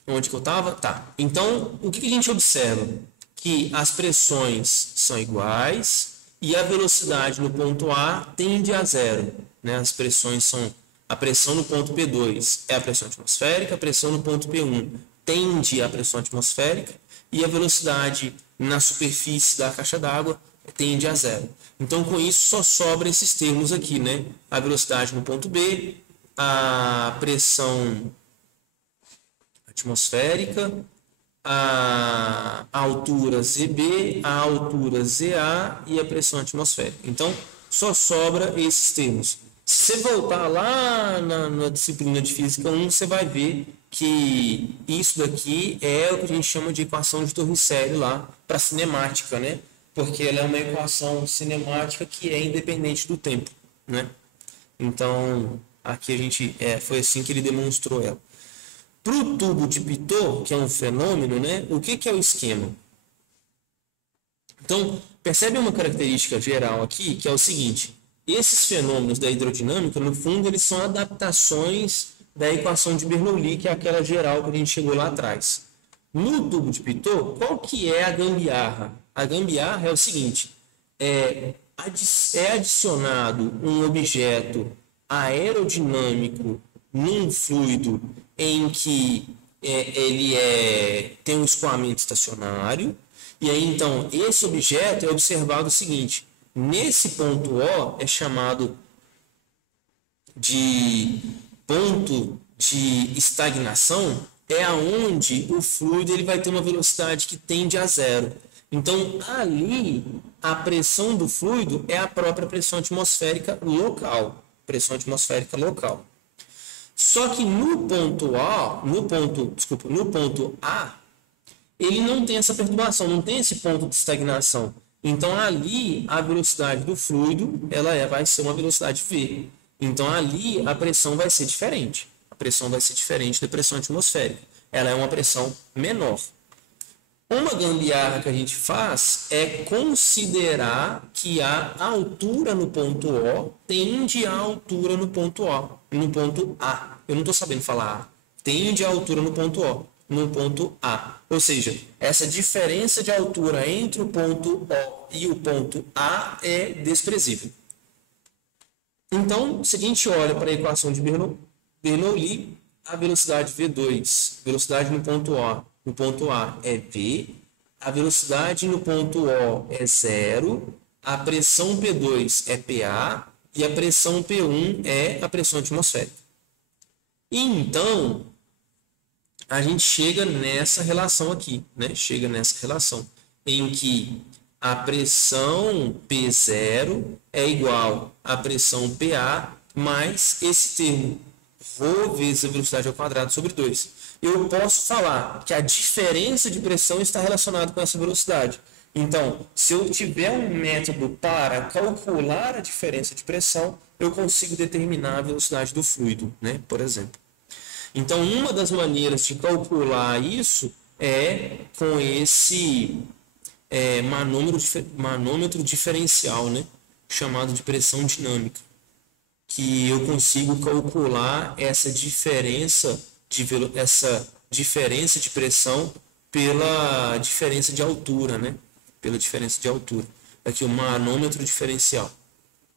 Onde que eu estava? Tá. Então, o que a gente observa? Que as pressões são iguais e a velocidade no ponto A tende a zero. Né? As pressões são... A pressão no ponto P2 é a pressão atmosférica, a pressão no ponto P1 tende à pressão atmosférica e a velocidade na superfície da caixa d'água tende a zero. Então, com isso, só sobra esses termos aqui, né? A velocidade no ponto B, a pressão atmosférica, a altura ZB, a altura ZA e a pressão atmosférica. Então, só sobra esses termos. Se você voltar lá na disciplina de Física 1, você vai ver que isso daqui é o que a gente chama de equação de Torricelli lá para cinemática, né? Porque ela é uma equação cinemática que é independente do tempo, né? Então, aqui a gente foi assim que ele demonstrou ela. Para o tubo de Pitot, que é um fenômeno, né? O que é o esquema? Então, percebe uma característica geral aqui, que é o seguinte: esses fenômenos da hidrodinâmica, no fundo, eles são adaptações da equação de Bernoulli, que é aquela geral que a gente chegou lá atrás. No tubo de Pitot, qual que é a gambiarra? A gambiarra é o seguinte: é adicionado um objeto aerodinâmico num fluido em que ele tem um escoamento estacionário, e aí então esse objeto é observado o seguinte: nesse ponto O é chamado de ponto de estagnação, é aonde o fluido ele vai ter uma velocidade que tende a zero. Então, ali, a pressão do fluido é a própria pressão atmosférica local. Pressão atmosférica local. Só que no ponto A, ele não tem essa perturbação, não tem esse ponto de estagnação. Então, ali, a velocidade do fluido vai ser uma velocidade V. Então, ali, a pressão vai ser diferente. A pressão vai ser diferente da pressão atmosférica. Ela é uma pressão menor. Uma gambiarra que a gente faz é considerar que a altura no ponto O tende à altura no ponto A. Eu não estou sabendo falar A. Tende à altura no ponto O, no ponto A. Ou seja, essa diferença de altura entre o ponto O e o ponto A é desprezível. Então, se a gente olha para a equação de Bernoulli, a velocidade V2, velocidade no ponto O, no ponto A é V, a velocidade no ponto O é zero, a pressão P2 é PA e a pressão P1 é a pressão atmosférica. E então, a gente chega nessa relação aqui, né? Chega nessa relação em que a pressão P0 é igual à pressão PA mais esse termo, ρ vezes a velocidade ao quadrado sobre 2. Eu posso falar que a diferença de pressão está relacionada com essa velocidade. Então, se eu tiver um método para calcular a diferença de pressão, eu consigo determinar a velocidade do fluido, né? Por exemplo. Então, uma das maneiras de calcular isso é com esse manômetro diferencial, né? Chamado de pressão dinâmica, que eu consigo calcular essa diferença de pressão pela diferença de altura, né? Pela diferença de altura. Aqui o manômetro diferencial.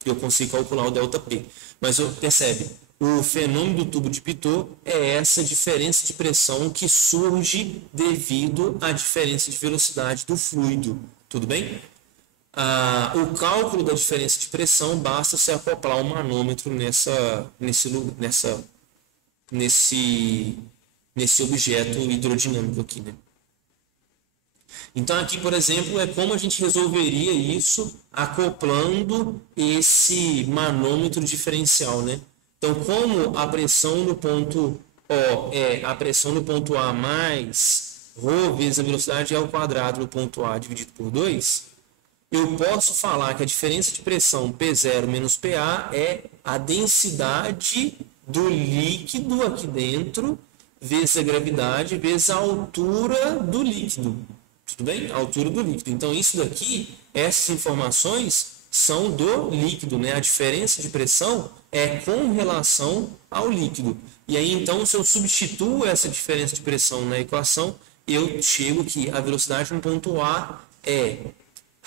Eu consigo calcular o ΔP. Mas percebe, o fenômeno do tubo de Pitot é essa diferença de pressão que surge devido à diferença de velocidade do fluido. Tudo bem? O cálculo da diferença de pressão basta se acoplar um manômetro nesse objeto hidrodinâmico aqui, né? Então aqui, por exemplo, é como a gente resolveria isso acoplando esse manômetro diferencial, né? Então, como a pressão no ponto O é a pressão no ponto A mais ρ vezes a velocidade ao quadrado no ponto A dividido por 2, eu posso falar que a diferença de pressão P0 menos PA é a densidade do líquido aqui dentro vezes a gravidade vezes a altura do líquido. Tudo bem? A altura do líquido. Então, isso daqui, essas informações são do líquido, né? A diferença de pressão é com relação ao líquido. E aí, então, se eu substituo essa diferença de pressão na equação, eu chego que a velocidade no ponto A é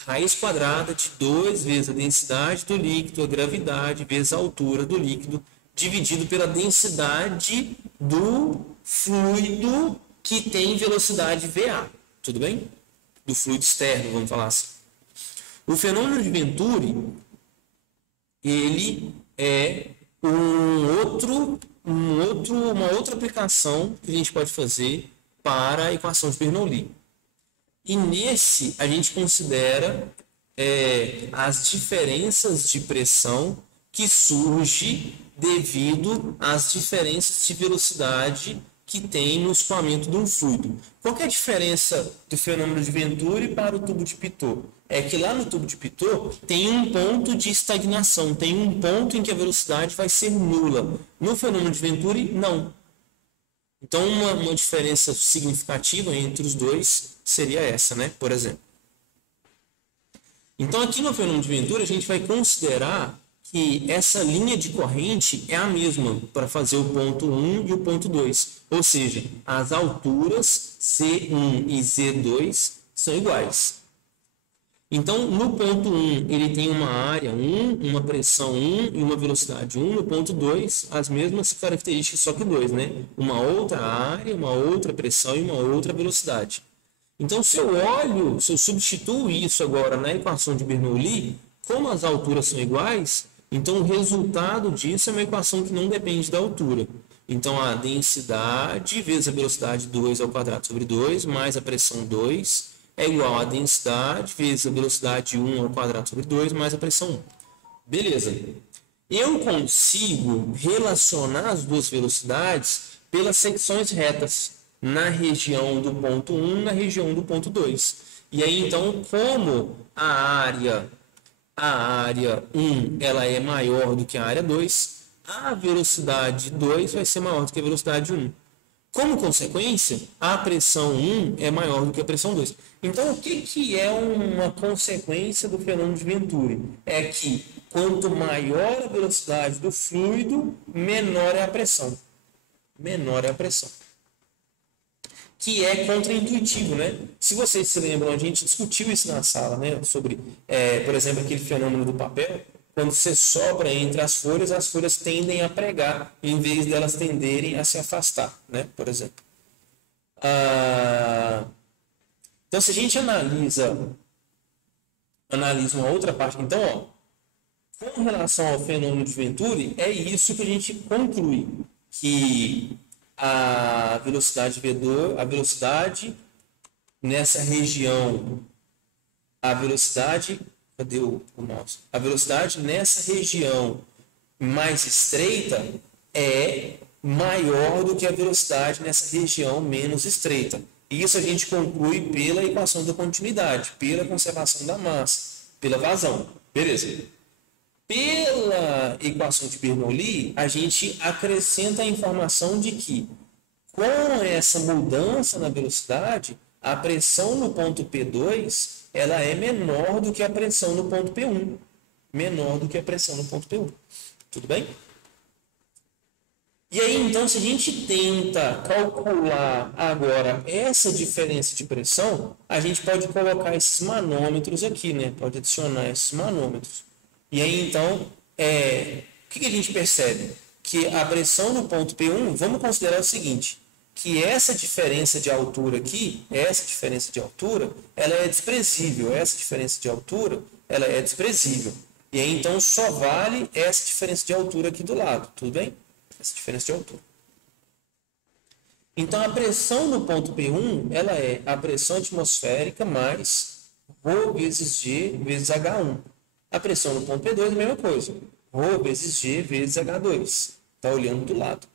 raiz quadrada de 2 vezes a densidade do líquido, a gravidade, vezes a altura do líquido, dividido pela densidade do fluido que tem velocidade VA. Tudo bem? Do fluido externo, vamos falar assim. O fenômeno de Venturi, ele é uma outra aplicação que a gente pode fazer para a equação de Bernoulli. E nesse a gente considera as diferenças de pressão que surgem devido às diferenças de velocidade que tem no escoamento de um fluido. Qual que é a diferença do fenômeno de Venturi para o tubo de Pitot? É que lá no tubo de Pitot tem um ponto de estagnação, tem um ponto em que a velocidade vai ser nula. No fenômeno de Venturi, não. Então, uma diferença significativa entre os dois seria essa, né? Por exemplo. Então, aqui no fenômeno de Venturi, a gente vai considerar que essa linha de corrente é a mesma para fazer o ponto 1 e o ponto 2. Ou seja, as alturas C1 e Z2 são iguais. Então, no ponto 1, ele tem uma área 1, uma pressão 1 e uma velocidade 1. No ponto 2, as mesmas características, só que 2, né? Uma outra área, uma outra pressão e uma outra velocidade. Então, se eu substituo isso agora na equação de Bernoulli, como as alturas são iguais, então o resultado disso é uma equação que não depende da altura. Então, a densidade vezes a velocidade 2 ao quadrado sobre 2, mais a pressão 2, é igual a densidade vezes a velocidade 1 ao quadrado sobre 2, mais a pressão 1. Beleza. Eu consigo relacionar as duas velocidades pelas secções retas na região do ponto 1, na região do ponto 2. E aí, então, como a área 1 ela é maior do que a área 2, a velocidade 2 vai ser maior do que a velocidade 1. Como consequência, a pressão 1 é maior do que a pressão 2. Então, o que é uma consequência do fenômeno de Venturi? É que quanto maior a velocidade do fluido, menor é a pressão. Menor é a pressão. Que é contraintuitivo, né? Se vocês se lembram, a gente discutiu isso na sala, né? Sobre, por exemplo, aquele fenômeno do papel. Quando você sopra entre as folhas tendem a pregar, em vez delas tenderem a se afastar, né? Por exemplo. Então, se a gente analisa uma outra parte, então, com relação ao fenômeno de Venturi, é isso que a gente conclui, que a velocidade V2, a velocidade nessa região, cadê o mouse? A velocidade nessa região mais estreita é maior do que a velocidade nessa região menos estreita. Isso a gente conclui pela equação da continuidade, pela conservação da massa, pela vazão. Beleza. Pela equação de Bernoulli, a gente acrescenta a informação de que, com essa mudança na velocidade, a pressão no ponto P2 ela é menor do que a pressão no ponto P1. Menor do que a pressão no ponto P1. Tudo bem? E aí, então, se a gente tenta calcular agora essa diferença de pressão, a gente pode colocar esses manômetros aqui, né? Pode adicionar esses manômetros. E aí, então, o que a gente percebe? Que a pressão no ponto P1, vamos considerar o seguinte, que essa diferença de altura aqui, ela é desprezível. Essa diferença de altura, ela é desprezível. E aí, então, só vale essa diferença de altura aqui do lado, tudo bem? Essa diferença de altura. Então, a pressão no ponto P1, ela é a pressão atmosférica mais ρ vezes G vezes H1. A pressão no ponto P2 é a mesma coisa. ρ vezes G vezes H2. Está olhando do lado.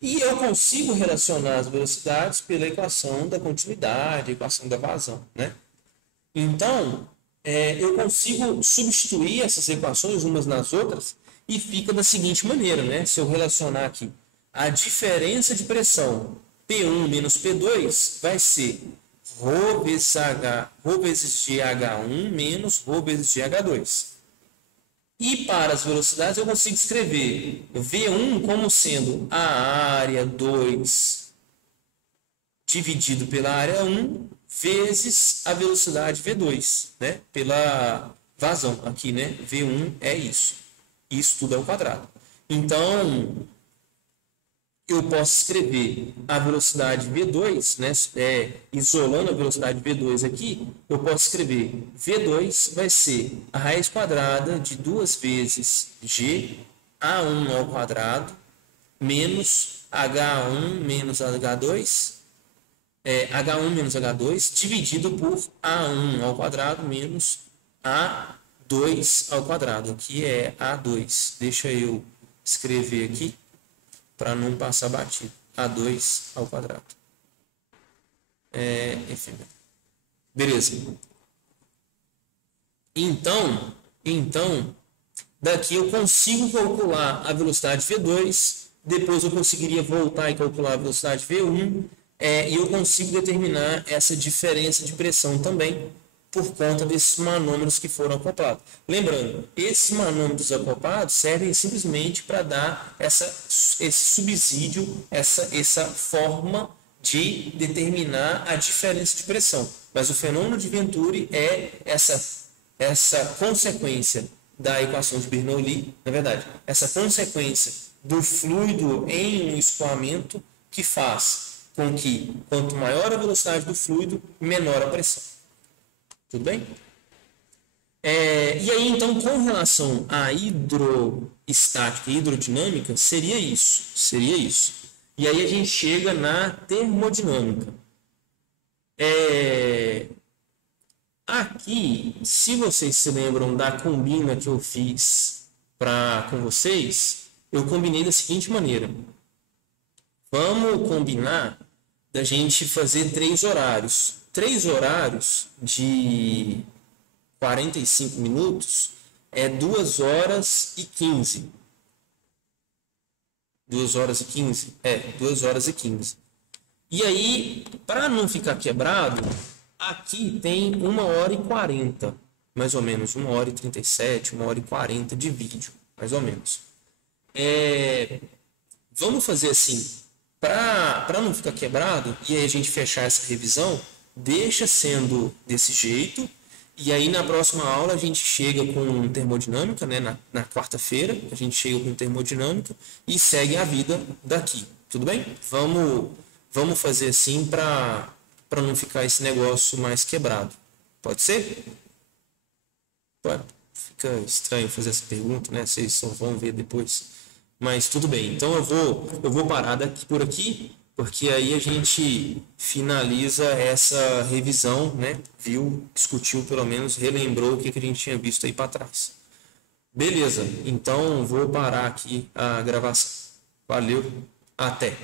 E eu consigo relacionar as velocidades pela equação da continuidade, equação da vazão, né? Então, eu consigo substituir essas equações umas nas outras e fica da seguinte maneira, né? Se eu relacionar aqui a diferença de pressão P1 menos P2 vai ser ρ vezes GH1 menos ρ vezes GH2. E para as velocidades eu consigo escrever V1 como sendo a área 2 dividido pela área 1 vezes a velocidade V2, né? Pela vazão aqui, né? V1 é isso. Isso tudo ao quadrado. Então, eu posso escrever a velocidade V2, né? Isolando a velocidade V2 aqui, eu posso escrever V2 vai ser a raiz quadrada de 2 vezes G A1 ao quadrado menos H1 menos H2, H1 menos H2 dividido por A1 ao quadrado menos A2 ao quadrado. Aqui é A2. Deixa eu escrever aqui para não passar batido. A2 ao quadrado. Enfim. Beleza. Então, daqui eu consigo calcular a velocidade V2, depois eu conseguiria voltar e calcular a velocidade V1, e eu consigo determinar essa diferença de pressão também, por conta desses manômetros que foram acoplados. Lembrando, esses manômetros acoplados servem simplesmente para dar esse subsídio, essa forma de determinar a diferença de pressão. Mas o fenômeno de Venturi é essa consequência da equação de Bernoulli, na verdade, essa consequência do fluido em um escoamento que faz com que, quanto maior a velocidade do fluido, menor a pressão. Tudo bem? E aí, então, com relação à hidroestática e hidrodinâmica, seria isso. E aí a gente chega na termodinâmica. Aqui, se vocês se lembram da combina que eu fiz com vocês, eu combinei da seguinte maneira. Vamos combinar da gente fazer 3 horários. 3 horários de 45 minutos é 2 horas e 15. 2 horas e 15? 2 horas e 15. E aí, para não ficar quebrado, aqui tem 1 hora e 40, mais ou menos. 1 hora e 37, 1 hora e 40 de vídeo, mais ou menos. Vamos fazer assim, para não ficar quebrado, e aí a gente fechar essa revisão, deixa sendo desse jeito, e aí na próxima aula a gente chega com termodinâmica, né? Na quarta-feira a gente chega com termodinâmica e segue a vida daqui, tudo bem? Vamos fazer assim para não ficar esse negócio mais quebrado, pode ser? Fica estranho fazer essa pergunta, né? Vocês só vão ver depois, mas tudo bem. Então eu vou parar por aqui, porque aí a gente finaliza essa revisão, né? Discutiu pelo menos, relembrou o que a gente tinha visto aí para trás. Beleza, então vou parar aqui a gravação. Valeu, até!